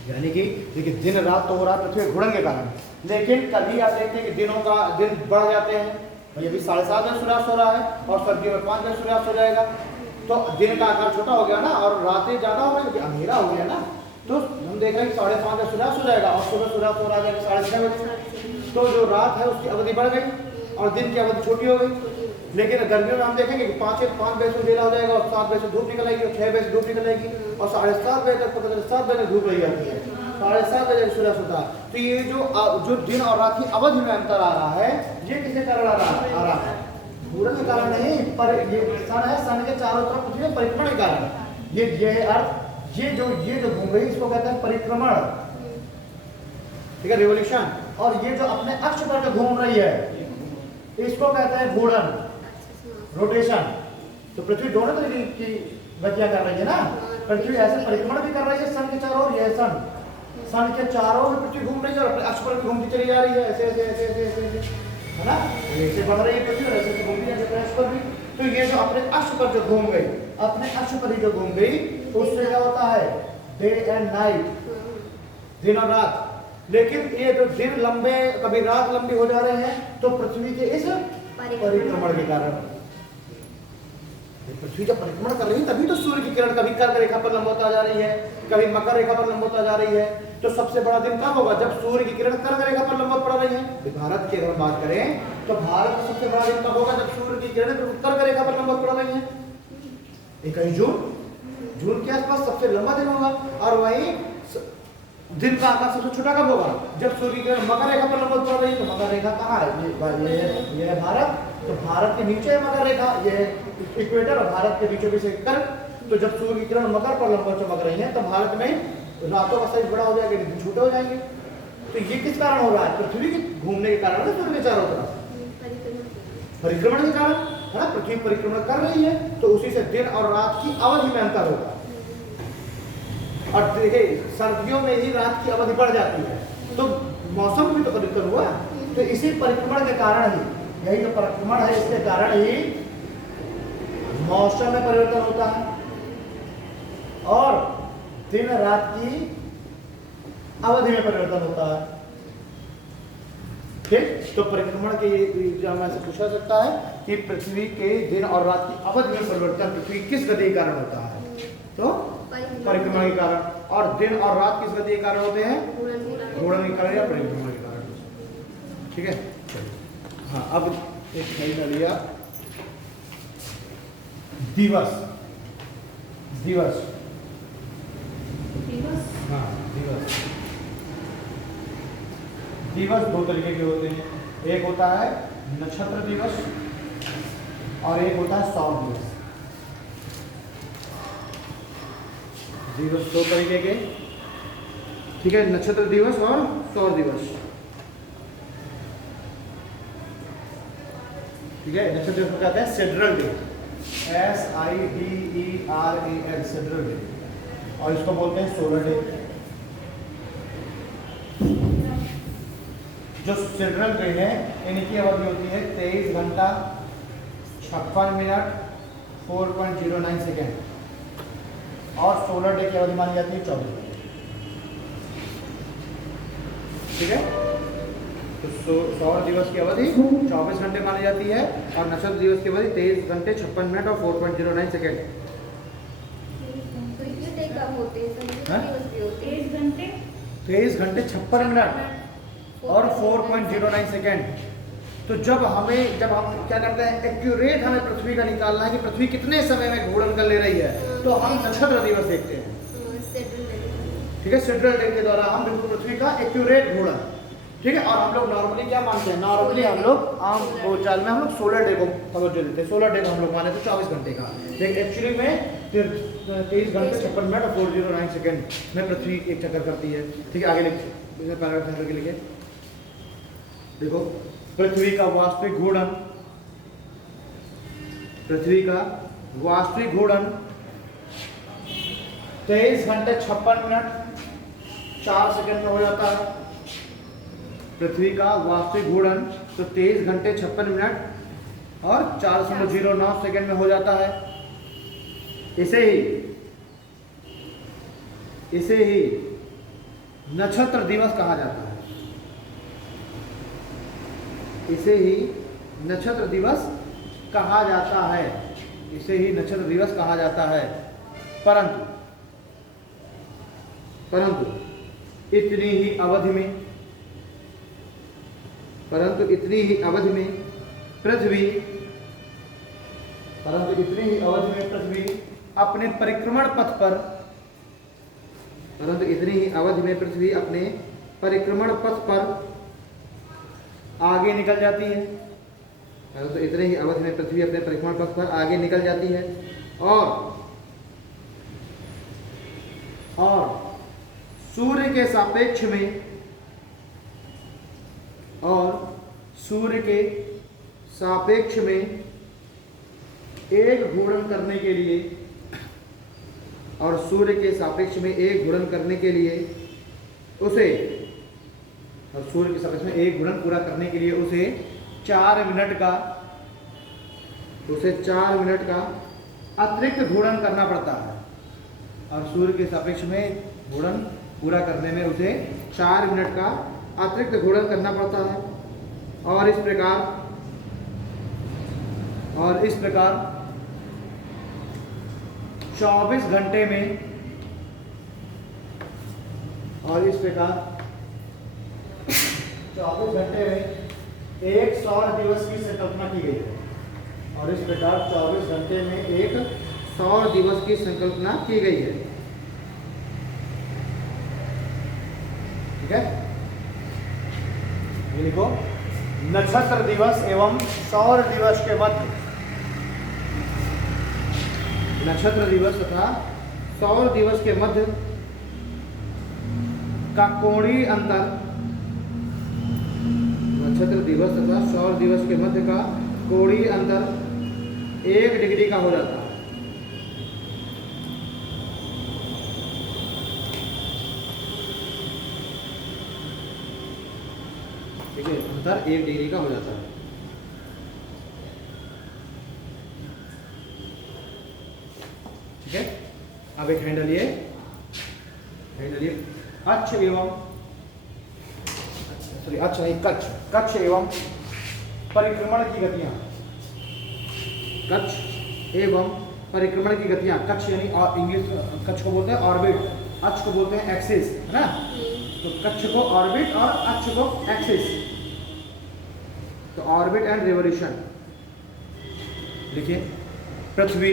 यानी कि देखिए दिन रात तो हो रहा है पृथ्वी घूर्णन के कारण, लेकिन कभी आप देखते हैं कि दिनों का दिन बढ़ जाते हैं, भाई अभी 7:30 बजे सूर्यास्त हो रहा है और सर्दियों में 5 बजे सूर्यास्त हो जाएगा, तो दिन का आकार छोटा हो गया ना, और रातें ज़्यादा हो गई, अंधेरा हो गया ना, तो हम देख रहे हैं कि 5:30 बजे सूर्यास्त हो जाएगा और सुबह सूर्यास्त हो रहा है 6:30 बजे, तो जो रात है उसकी अवधि बढ़ गई और दिन की अवधि छोटी हो गई। लेकिन गर्मियों में हम देखेंगे कि 5 बजे से उजाला हो जाएगा और 7 बजे से धूप निकल आएगी और 6 बजे से धूप निकल आएगी और 7:30 बजे तक, पता चले 7 बजे धूप रही जाती है, 7:30 बजे सूर्यास्त होता है। तो ये जो दिन और रात की अवधि में अंतर आ रहा है, ये किसके कारण आ रहा है? घूर्णन के कारण नहीं, पर ये सन है, सन के चारों तरफ पृथ्वी में परिक्रमण के कारण ये अर्थ ये जो घूम रही है इसको कहते हैं परिक्रमण, ठीक है, रिवोल्यूशन। और ये जो अपने अक्ष पर जो घूम रही है इसको कहते हैं घूर्णन, रोटेशन। तो पृथ्वी दोनों तरीके की वह क्या कर रही है ना, पृथ्वी ऐसे परिक्रमण भी कर रही है सन के चारों ओर। यह सन के चारों ओर पृथ्वी घूम रही है और अपने अक्ष पर भी घूमती चली जा रही है, ऐसे ऐसे ऐसे ऐसे ऐसे, है ना। ऐसे बढ़ रही है पृथ्वी और ऐसे घूमती है अपने अक्ष पर भी। तो ये जो अपने अक्ष पर जो घूम गई, अपने अक्ष पर ही जो घूम गई, उससे क्या होता है, डे एंड नाइट, दिन और रात। लेकिन ये जो दिन लंबे कभी रात लंबी हो जा रहे हैं तो पृथ्वी के इस परिक्रमण के कारण। पृथ्वी जब परिक्रमण कर रही है तभी तो सूर्य की किरण कभी कर्क रेखा पर लंबवता जा रही है, कभी मकर रेखा पर लंबवता जा रही है। तो सबसे बड़ा दिन कब होगा, जब सूर्य की किरण कर्क रेखा पर लंबवत पड़ रही है। भारत की अगर बात करें तो भारत में सबसे बड़ा दिन कब होगा, जब सूर्य की किरण कर्क रेखा पर लंबवत पड़ रही है। 21 जून के आसपास सबसे लंबा दिन होगा। और वही दिन का आकार सबसे छोटा कब होगा, जब सूर्य की किरण मकर रेखा पर लंबवत पड़ रही है। तो मकर रेखा कहाँ है, ये है भारत। तो भारत के नीचे है मकर रेखा, ये इक्वेटर, और भारत के बीचों बीच कर्क। तो जब सूर्य की किरण मकर पर लंबवत चमक रही है तो भारत में रातों का साइज बड़ा हो जाएगा, दिन छोटे हो जाएंगे। तो ये किस कारण हो रहा है, पृथ्वी के घूमने के कारण है, सूर्य के चारों तरफ परिक्रमण के कारण, है ना। पृथ्वी परिक्रमण कर रही है तो उसी से दिन और रात की अवधि में अंतर होगा। और देखिए सर्दियों में ही रात की अवधि बढ़ जाती है, तो मौसम भी तो परिवर्तन हुआ। तो इसी परिक्रमण के कारण ही, यही जो परिक्रमण है इसके कारण ही मौसम में परिवर्तन होता है और दिन रात की अवधि में परिवर्तन होता है। ठीक, तो परिक्रमण के एग्जाम में से पूछा सकता है कि पृथ्वी के दिन और रात की अवधि में परिवर्तन पृथ्वी किस गति के कारण होता है, तो परिक्रमण के कारण। और दिन और रात किस गति के कारण होते हैं, घूर्णन के कारण या परिक्रमण के कारण। ठीक है, हाँ। अब एक नई लिया दिवस। दिवस, हाँ दिवस। दिवस दो तरीके के होते हैं, एक होता है नक्षत्र दिवस और एक होता है सौर दिवस। दिवस दो तरीके के, ठीक है, नक्षत्र दिवस और सौर दिवस। ठीक है, नक्षत्र दिवस को कहते हैं सिडरल डे, SIDERAL, सिडरल डे। और इसको बोलते हैं सोलर डे। जो सिडरल डे है इनकी अवधि होती है 23 घंटा 56 मिनट 4.09 सेकेंड और सोलर डे की अवधि मानी जाती है 24 घंटे। ठीक है, तो सौर दिवस की अवधि 24 घंटे मानी जाती है और नक्षत्र दिवस की अवधि 23 घंटे 56 मिनट और 4.09 सेकेंड। 23 घंटे 56 मिनट और 4.09 सेकेंड। तो जब हम क्या करते हैं, एक्यूरेट हमें पृथ्वी का निकालना है कि पृथ्वी कितने समय में घूर्णन कर ले रही है, तो हम नक्षत्र दिवस देखते हैं। ठीक है, सिडरल डे के द्वारा हम बिल्कुल पृथ्वी का एक्यूरेट घूर्णन। ठीक है, और हम लोग नॉर्मली क्या मानते हैं, नॉर्मली हम लोग आम बोलचाल में हम लोग सोलर डे को तवज्जो देते हैं। सोलर डे को हम लोग माने तो 24 घंटे का, लेकिन एक्चुअली में 23 घंटे 56 मिनट और 409 सेकेंड में पृथ्वी एक चक्कर करती है। ठीक है, आगे लिखिए, पैराग्राफ के लिखिए। देखो, पृथ्वी का वास्तविक घूर्णन, पृथ्वी का वास्तविक घूर्णन 23 घंटे 56 मिनट 4 सेकंड में हो जाता है। पृथ्वी का वास्तविक घूर्णन तो 23 घंटे 56 मिनट और 4.09 सेकंड में हो जाता है। इसे ही नक्षत्र दिवस कहा जाता है। इसे ही नक्षत्र दिवस कहा जाता है। इसे ही नक्षत्र दिवस कहा जाता है। परंतु इतनी ही अवधि में पृथ्वी अपने परिक्रमण पथ पर आगे निकल जाती है। तो इतने ही अवधि में पृथ्वी अपने परिक्रमण पथ पर आगे निकल जाती है और सूर्य के सापेक्ष में एक घूर्णन करने के लिए और सूर्य के सापेक्ष में एक घूर्णन करने के लिए उसे, और सूर्य के सापेक्ष में एक घूर्णन पूरा करने के लिए उसे 4 मिनट का अतिरिक्त घूर्णन करना पड़ता है। और सूर्य के सापेक्ष में घूर्णन पूरा करने में उसे 4 मिनट का अतिरिक्त घूर्णन करना पड़ता है। और इस प्रकार 24 घंटे में, एक सौर दिवस की संकल्पना की गई है। और इस प्रकार 24 घंटे में एक सौर दिवस की संकल्पना की गई है। ठीक है, ये लिखो, नक्षत्र दिवस एवं सौर दिवस के मध्य, नक्षत्र दिवस तथा सौर दिवस के मध्य का कोणीय अंतर, नक्षत्र दिवस तथा सौर दिवस के मध्य का कोणीय अंतर 1 डिग्री का हो जाता है। ठीक है, अंतर 1 डिग्री का हो जाता है। ठीक है, अब एक हैंडल लिए अक्ष एवं, सॉरी अक्ष नहीं, कक्ष एवं परिक्रमण की गतियां, कक्ष एवं परिक्रमण की गतियां, कक्ष यानी इंग्लिश कक्ष को बोलते हैं ऑर्बिट, अक्ष को बोलते हैं एक्सिस, है ना। तो कक्ष को ऑर्बिट और अक्ष को एक्सिस, तो ऑर्बिट एंड रिवोल्यूशन लिखिए। पृथ्वी,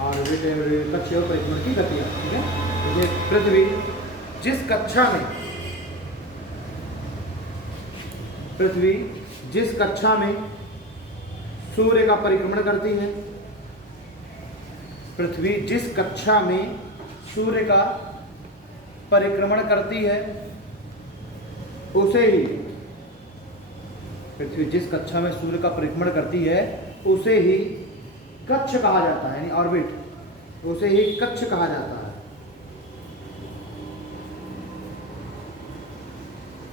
ऑर्बिट एंड कक्ष और परिक्रमण की गतियां, ठीक है। देखिए, पृथ्वी जिस कक्षा में सूर्य का परिक्रमण करती है, पृथ्वी जिस कक्षा में सूर्य का परिक्रमण करती है उसे ही, पृथ्वी जिस कक्षा में सूर्य का परिक्रमण करती है उसे ही कक्ष कहा जाता है, यानी ऑर्बिट, उसे ही कक्ष कहा जाता है।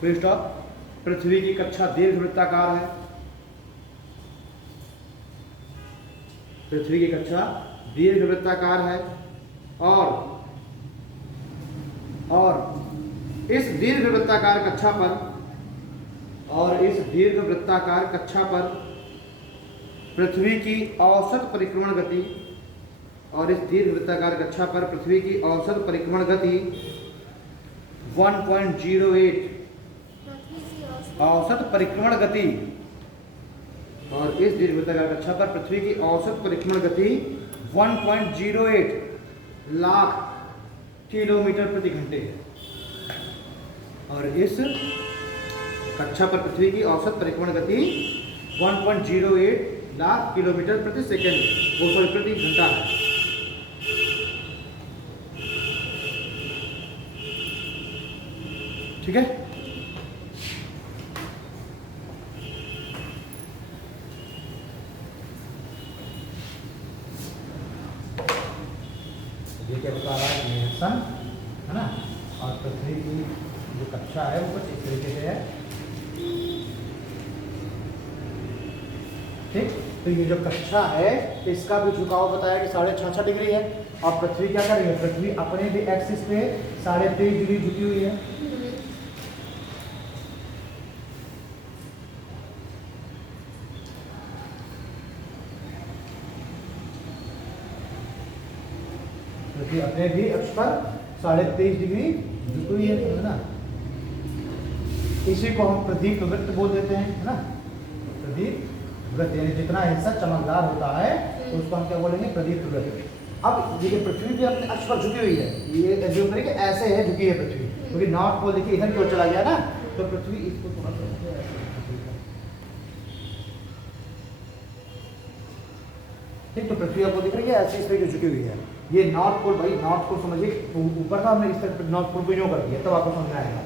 फिर स्टॉप। पृथ्वी की कक्षा दीर्घवृत्ताकार है, पृथ्वी की कक्षा दीर्घवृत्ताकार है, और इस दीर्घवृत्ताकार कक्षा पर पृथ्वी की औसत परिक्रमण गति, और इस दीर्घवृत्ताकार कक्षा पर पृथ्वी की औसत परिक्रमण गति 1.08 औसत परिक्रमण गति, और इस दीर्घवृत्ताकार कक्षा पर पृथ्वी की औसत परिक्रमण गति 1.08 लाख किलोमीटर प्रति घंटे है। और इस कक्षा पर पृथ्वी की औसत परिक्रमण गति 1.08 लाख किलोमीटर प्रति सेकंड, वो प्रति घंटा है। ठीक है, ये क्या बता रहा है, सन, है ना। और पृथ्वी की जो कक्षा है वो कुछ इस तरीके से है। ठीक, तो ये जो कक्षा है इसका भी झुकाव बताया कि 6.5 डिग्री है। और पृथ्वी क्या कर रही है, पृथ्वी अपने भी एक्सिस पे 23.5 डिग्री झुकी हुई है। पृथ्वी अपने भी अक्ष पर 23.5 डिग्री झुकी हुई है ना। इसी को हम प्रदीप्त वृत्त बोल देते हैं, है ना। प्रदीप्त वृत्त यानी जितना हिस्सा चमकदार होता है तो उसको हम क्या बोलेंगे, प्रदीप्त वृत्त। अब देखिए, पृथ्वी भी अपने अक्ष पर झुकी हुई है, ये एज्यूम करिए कि ऐसे है झुकी है पृथ्वी, क्योंकि नॉर्थ पोल देखिए इधर की ओर चला गया ना, तो पृथ्वी इसको थोड़ा सा, ठीक, तो पृथ्वी आपको दिख रही है ऐसे इस तरीके झुकी हुई है। ये नॉर्थ पोल, भाई नॉर्थ पोल समझिए, ऊपर का हमने इस तरह नॉर्थ पोल को यूं कर दिया, तब आपको समझ में आएगा।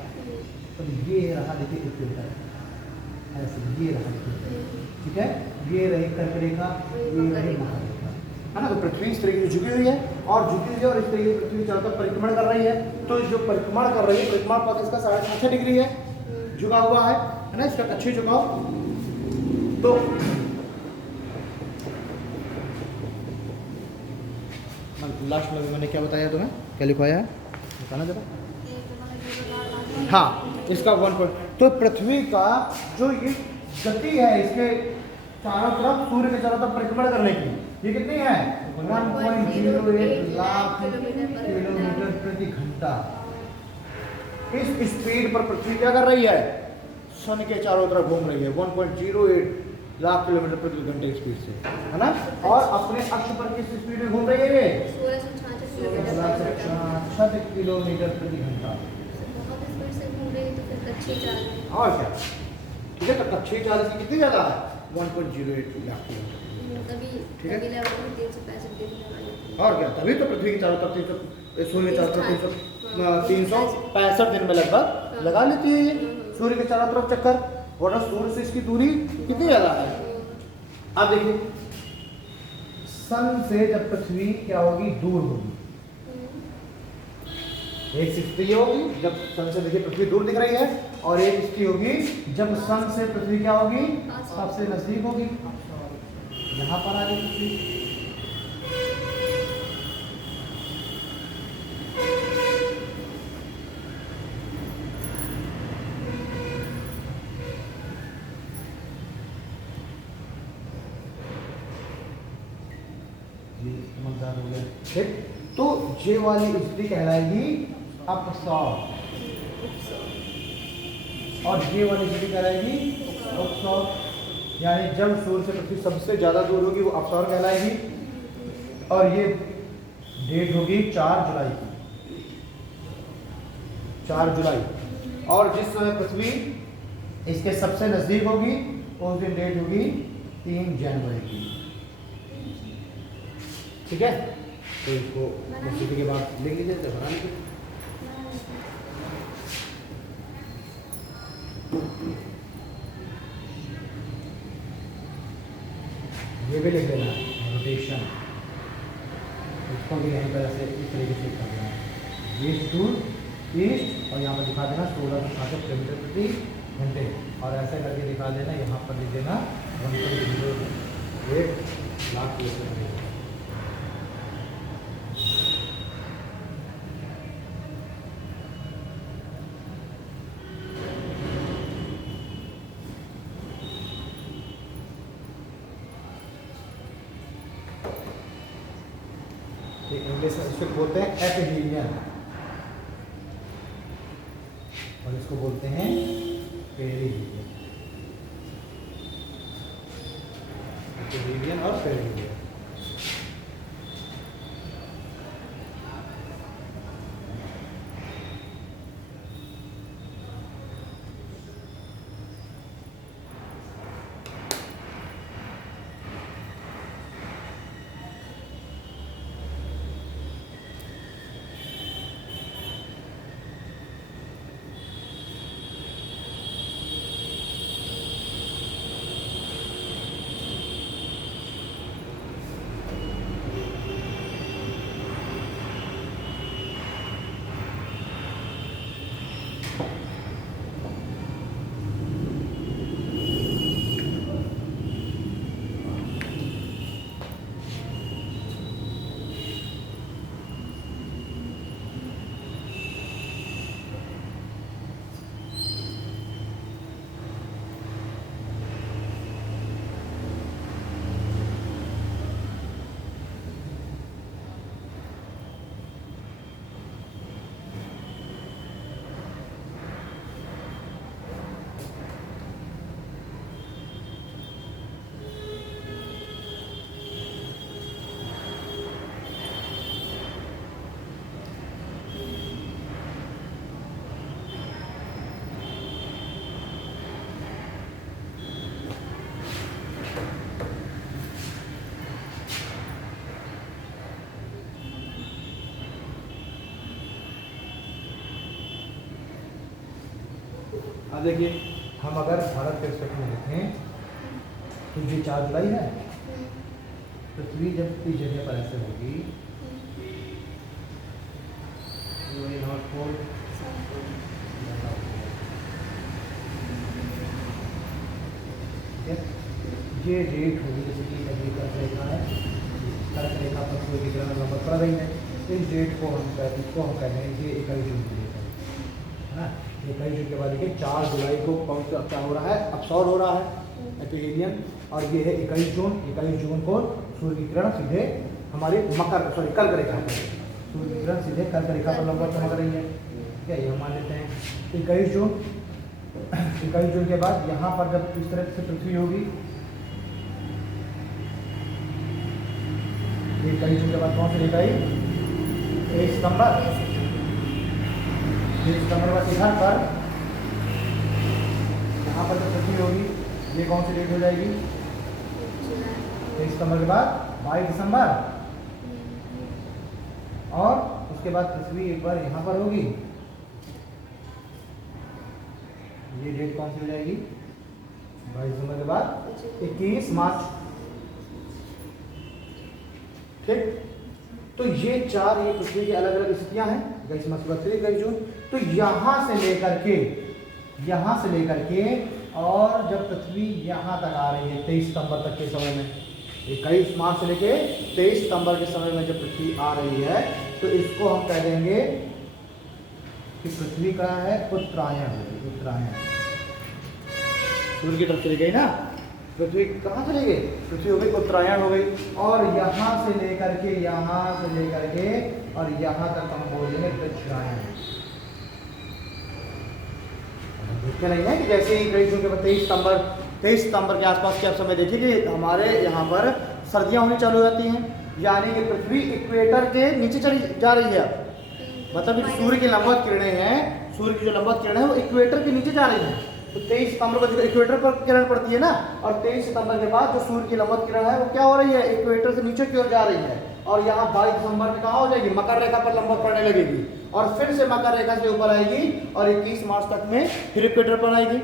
तो ये रहा, देखिए इक्वेटर ऐसे, ये रहा, ठीक है, ये रही कर्क रेखा, ये रही महारेखा, है ना। तो पृथ्वी इस तरीके से झुकी हुई है और झुकी हुई है और इस तरीके से पृथ्वी चारों तरफ परिक्रमण कर रही है। तो जो परिक्रमण कर रही है, परिक्रमण पथ इसका 6.5 डिग्री है, झुका हुआ है ना, इसका कक्षीय झुकाव। तो लास्ट में मैंने क्या बताया तुम्हें, क्या लिखवाया है बताना जरा। हाँ, इसका 1 पॉइंट। तो पृथ्वी का जो ये गति है इसके चारों तरफ, सूर्य के चारों तरफ परिक्रमण करने की, ये कितनी है 1.08 लाख किलोमीटर प्रति घंटा। इस स्पीड पर पृथ्वी क्या कर रही है, सन के चारों तरफ घूम रही है 1.08 लाख किलोमीटर प्रति घंटे स्पीड से, है ना। और अपने अक्ष पर किस स्पीड में घूम रही है ये 1666 किलोमीटर प्रति घंटा। और क्या, ठीक है। तो कक्षीय चाल इसकी कितनी ज़्यादा है 1.08 लाख किलोमीटर, ठीक है। और क्या, तभी तो पृथ्वी के चारों तरफ सूर्य के चारों तरफ 365 दिन में लगभग लगा लेती है ये सूर्य के चारों तरफ चक्कर। और सूर्य से इसकी दूरी कितनी ज़्यादा है। अब देखिए, सन से जब पृथ्वी क्या होगी, दूर होगी, एक स्थिति ये होगी जब सन से, देखिए पृथ्वी दूर दिख रही है, और एक स्थिति होगी जब सन से पृथ्वी क्या होगी, सबसे नजदीक होगी। यहाँ पर आ गई पृथ्वी, समझदार हो गया, ठीक। तो ये वाली स्थिति कहलाएगी अपसौर, और ये वाली स्थिति कहलाएगी अपसौर। यानी जब सूर्य से पृथ्वी सबसे ज्यादा दूर होगी वो अपसौर कहलाएगी। और ये डेट होगी 4 जुलाई की, 4 जुलाई। और जिस समय पृथ्वी इसके सबसे नजदीक होगी उस दिन डेट होगी 3 जनवरी की, ठीक है। तो इसको मस्जिद के बाद लिख लीजिए, तो बना लीजिए। ये भी लिख देना रोटेशन, इसको भी यहीं पर ऐसे इस तरीके से कर देना, ईस्ट टू ईस्ट, और यहाँ पर दिखा देना 1666 किलोमीटर प्रति घंटे, और ऐसे करके दिखा देना, यहाँ पर लिख देना 1.08 लाख किलोमीटर। इंग्लिश में इसको बोलते हैं एपिहीलियन, और इसको बोलते हैं पेरिहीलियन, एपिहीलियन और पेरिहीलियन। अब देखिए, हम अगर भारत के एक्सपेक्ट में देखें तो ये 4 जुलाई है, पृथ्वी जब इस जगह पर ऐसे होगी, नॉर्थ पोल, ये रेट होगी, जैसे कि अभी कर्क रेखा है, कर्क रेखा पर सूर्य की किरण लंबवत पड़ रही है, इस डेट को हम कहते हैं ये 21 जून की डेट है ना। 21 जून के बाद देखिए 4 जुलाई को कौन सा क्या हो रहा है, अपसौर हो रहा है एपिहेलियन, और ये है 21 जून को सूर्य की किरण सीधे हमारे कर्क रेखा पर, सूर्य की किरण सीधे कर्क रेखा पर लंबवत चमक रही है। ठीक है, ये मान लेते हैं 21 जून के बाद यहाँ पर जब इस तरह से पृथ्वी होगी, 21 जून के बाद कौन सी रेखा आई, 23 सितंबर बस इधर पर यहाँ पर जब पृथ्वी होगी, ये कौन सी डेट हो जाएगी, 23 सितंबर के बाद 22 दिसंबर, और उसके बाद पृथ्वी एक बार यहाँ पर होगी, ये डेट कौन सी हो जाएगी, 22 दिसंबर के बाद 21 मार्च। ठीक, तो ये 4 ये पृथ्वी की अलग अलग स्थितियां हैं, 21 मार्च के बाद 23 जून। तो यहाँ से लेकर के और जब पृथ्वी यहाँ तक आ रही है 23 सितंबर तक के समय में, 21 मार्च से लेके 23 सितंबर के समय में जब पृथ्वी आ रही है, तो इसको हम कह देंगे कि पृथ्वी का है उत्तरायण। सूर्य की तरफ चली गई ना, पृथ्वी कहाँ चली गई, पृथ्वी हो गई उत्तरायण हो गई, और यहाँ से लेकर के और यहाँ तक हम बोलेंगे दक्षिणायन। देखते नहीं है कि जैसे ही 23 सितंबर के आसपास के आप समय देखिए कि हमारे यहाँ पर सर्दियाँ होनी चालू हो जाती हैं, यानी कि पृथ्वी इक्वेटर के नीचे चली जा रही है, मतलब कि सूर्य की लंबवत किरणें हैं, सूर्य की जो लंबवत किरणें हैं वो इक्वेटर के नीचे जा रही हैं। तो 23 सितंबर को इक्वेटर पर किरण पड़ती है ना, और 23 सितंबर के बाद जो सूर्य की लंबवत किरण है वो क्या हो रही है, इक्वेटर से नीचे की ओर जा रही है, और यहाँ 22 दिसंबर में कहाँ हो जाएगी, मकर रेखा पर लंबवत पड़ने लगेगी, और फिर से मकर रेखा से ऊपर आएगी, और 21 मार्च तक में फिर इक्वेटर पर आएगी।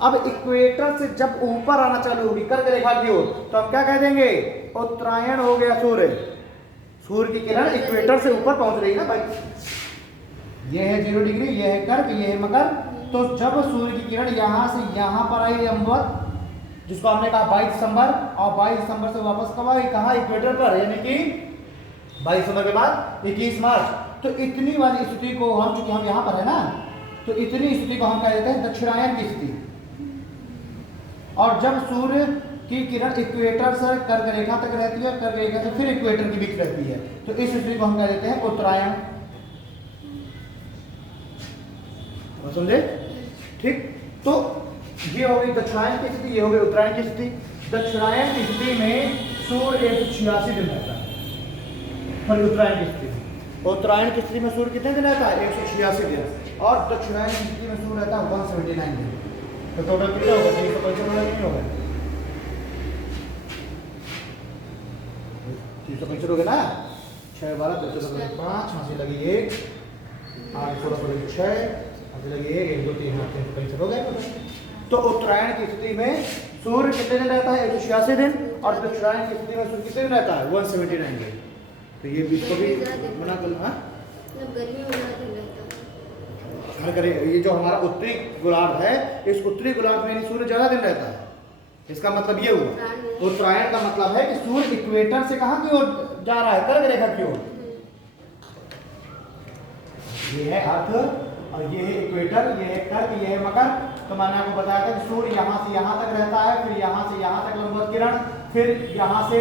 अब इक्वेटर से जब ऊपर आना चालू होगी कर्क रेखा की ओर, तो हम क्या कह देंगे, उत्तरायण हो गया सूर्य की किरण इक्वेटर से ऊपर पहुंच रही है ना भाई, ये है 0 डिग्री, ये है कर्क, ये है मकर। तो जब सूर्य की किरण यहाँ से यहाँ पर आई लंबवत, जिसको हमने कहा 22 दिसंबर, और 22 दिसंबर से वापस कब आई, कहाँ, इक्वेटर पर, यानी कि 22 दिसंबर के बाद 21 मार्च। तो इतनी वाली स्थिति को हम, चूंकि हम यहाँ पर है ना, तो इतनी स्थिति को हम कह देते हैं दक्षिणायन की स्थिति। और जब सूर्य की किरण इक्वेटर से कर्क रेखा तक रहती है, कर्क रेखा से फिर इक्वेटर के बीच रहती है, तो इस स्थिति को हम कह देते हैं उत्तरायण। समझे? ठीक, तो ये हो गई दक्षिणायन की स्थिति, ये हो गई उत्तरायण की स्थिति। दक्षिणायन की स्थिति में सूर्य 186 दिन रहता है, और उत्तरायण की स्थिति की स्थिति में सूर्य कितने दिन रहता है, 186 दिन, और दक्षिणायन की स्थिति में सूर्य रहता है 179 दिन। तो टोटल कितना होगा, 375 होगा, 375 हो गया ना, 6 12 10 5 5 लगी 1 8 16 लगी 6 लगी 1 2 3 375 हो गए। तो उत्तरायण की स्थिति में सूर्य कितने दिन रहता है, 186 दिन, और दक्षिणायन की स्थिति में सूर्य कितने दिन रहता है, 179 दिन। तो ये भी इसको भी मना कर, हाँ ये जो हमारा उत्तरी गोलार्ध है, इस उत्तरी गोलार्ध में सूर्य ज्यादा दिन रहता है। इसका मतलब ये हुआ, उत्तरायण का मतलब है कि सूर्य इक्वेटर से कहाँ की ओर जा रहा है, कर्क रेखा की ओर। ये है अर्थ, और ये है इक्वेटर, ये है कर्क, ये है मकर। तो मैंने आपको बताया था कि सूर्य यहाँ से यहाँ तक रहता है, फिर यहाँ से यहाँ तक लंबवत किरण, फिर यहाँ से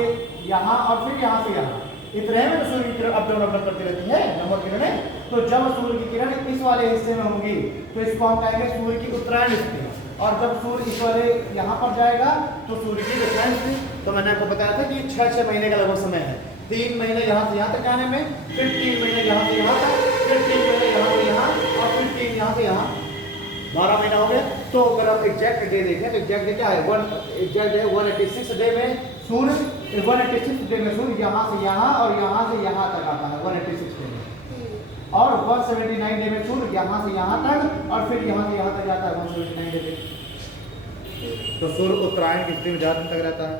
यहाँ, और फिर यहाँ से यहाँ, इतने में सूर्य की किरण अप डाउन करती रहती है लंबवत किरणें। तो जब सूर्य की किरण इस वाले हिस्से में होंगी, तो इसको हम कहेंगे सूर्य की उत्तरायण स्थिति, और जब सूर्य इस वाले यहाँ पर जाएगा तो सूर्य की दक्षिणायन स्थिति। तो मैंने आपको बताया था कि 6 महीने का लगभग समय है, 3 महीने यहाँ से यहाँ तक आने में, फिर 3 महीने यहाँ से यहाँ तक, फिर 3 महीने यहाँ से यहाँ, और फिर 3 यहाँ से यहाँ, 12 महीना हो गया। तो अगर आप एग्जैक्ट डे देखें तो एग्जैक्ट डे क्या है, 186 डे में सूर्य, 186 डे में सूर्य यहाँ से यहाँ और यहाँ से यहाँ तक आता है 186 डे में, और 179 डे में सूर्य यहाँ से यहाँ तक, और फिर यहाँ से यहाँ तक जाता है 179 डे में। तो सूर्य उत्तरायण की स्थिति में ज़्यादा दिन तक रहता है।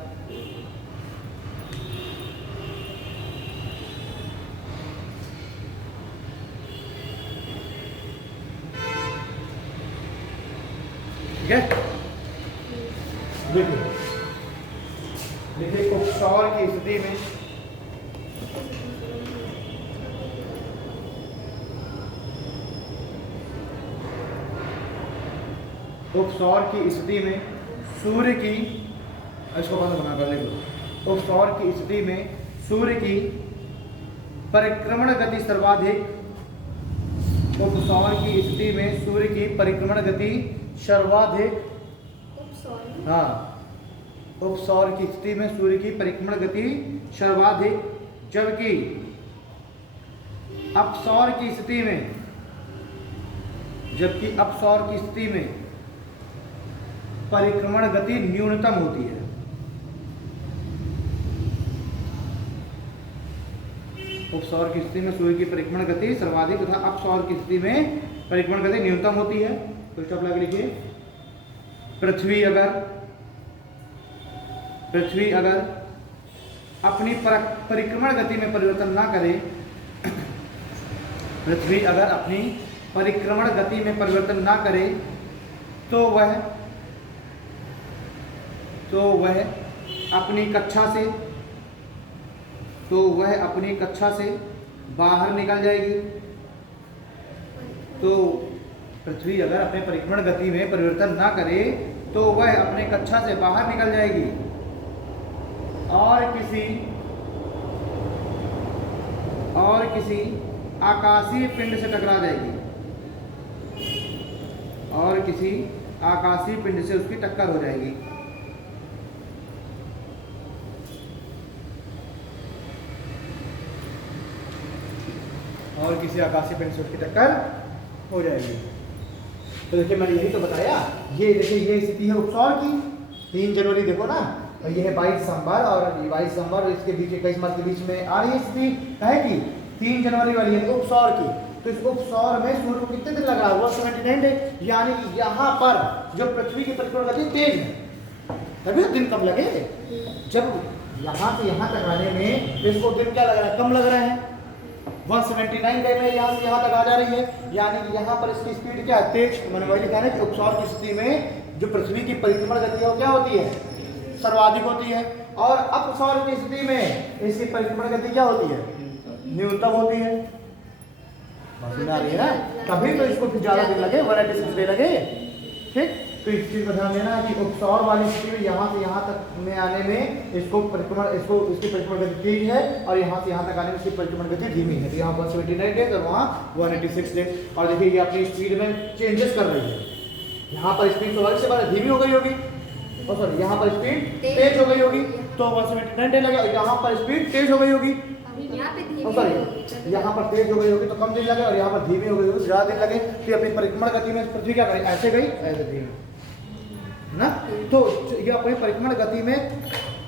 ठीक है। देखिए देखिए उपसौर की स्थिति में उपसौर की स्थिति में सूर्य की, इसको बंद बना कर लिखो। उपसौर की स्थिति में सूर्य की परिक्रमण गति सर्वाधिक, उपसौर की स्थिति में सूर्य की परिक्रमण गति सर्वाधिक, हाँ उपसौर की स्थिति में सूर्य की परिक्रमण गति सर्वाधिक, जबकि अपसौर की स्थिति में, जबकि अपसौर की स्थिति में परिक्रमण गति न्यूनतम होती है। उपसौर की स्थिति में सूर्य की परिक्रमण गति सर्वाधिक तथा अपसौर की स्थिति में परिक्रमण गति न्यूनतम होती है। तो स्टॉप लगा लिखिए। पृथ्वी अगर अपनी परिक्रमण गति में परिवर्तन ना करे, पृथ्वी अगर अपनी परिक्रमण गति में परिवर्तन ना करे तो वह अपनी कक्षा से बाहर निकल जाएगी। तो पृथ्वी अगर अपने परिक्रमण गति में परिवर्तन ना करे तो वह अपने कक्षा से बाहर निकल जाएगी और किसी आकाशीय पिंड से टकरा जाएगी, और किसी आकाशीय पिंड से उसकी टक्कर हो जाएगी। और किसी आकाशीय पिंड से उसकी टक्कर हो जाएगी। तो देखिए मैंने यही तो बताया। ये देखिए ये स्थिति है उपसौर की। 3 जनवरी देखो ना, और ये है 22 दिसंबर, और 22 दिसंबर और इसके बीच 21 मार्च के बीच में आ रही स्थिति है कि 3 जनवरी वाली है उपसौर की। तो इस उपसौर में सूर्य को कितने दिन लगा हुआ? 79 डे। यानी कि यहाँ पर जो पृथ्वी की परिक्रमण गति तेज है, तभी दिन कम लगे। जब यहाँ से यहाँ तक आने में इसको दिन क्या लग रहा है? कम लग रहा है। 179 डे में यहाँ से यहाँ तक आ जा रही है, यानी कि यहाँ पर इसकी स्पीड क्या है? तेज। मैंने वही लिखा है कि उपसौर की स्थिति में जो पृथ्वी की परिक्रमण गति है वो क्या होती है? सर्वाधिक होती है। और अपसौर की स्थिति में इसकी परिक्रमण गति क्या होती है? न्यूनतम होती है। समझ आ रही है ना? तभी तो इसको फिर ज्यादा दिन लगे, 186 डे लगे। ठीक, तो इस चीज को ध्यान देना कि उपसौर वाली स्थिति में यहाँ से यहाँ तक में आने में इसकी परिक्रमण गति तेज है, और यहाँ से यहाँ तक आने में इसकी परिक्रमण गति धीमी है। तो यहाँ 179 डेज और वहाँ 186 डेज। और देखिए ये अपनी स्पीड में चेंजेस कर रही है। यहाँ पर स्पीड स्वाभाविक से बात धीमी हो गई होगी, और सॉरी यहाँ पर स्पीड तेज हो गई होगी, तो 179 डेज लगे। और यहाँ पर स्पीड तेज हो गई होगी, यहाँ पर तेज हो गई होगी तो कम दिन लगे, और यहाँ पर धीमी हो गई होगी ज्यादा दिन लगे। तो अपनी परिक्रमण गति में पृथ्वी क्या करें? ऐसे गई, ऐसे धीमी ना। तो ये अपनी परिक्रमण गति में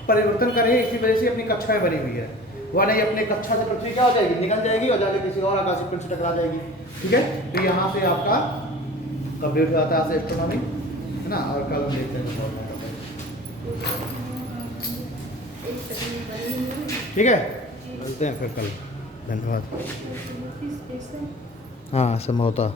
परिवर्तन करे, इसी वजह से अपनी कक्षा में बनी हुई है। वरना ये अपने कक्षा से पृथ्वी क्या हो जाएगी? निकल जाएगी और जाके किसी और आकाशीय पिंड से टकरा जाएगी। ठीक है, तो यहाँ से आपका कंप्लीट हो जाता है एस्ट्रोनॉमी, है ना। और कल देखते हैं। ठीक है, मिलते हैं फिर कल। धन्यवाद। हाँ संभवतः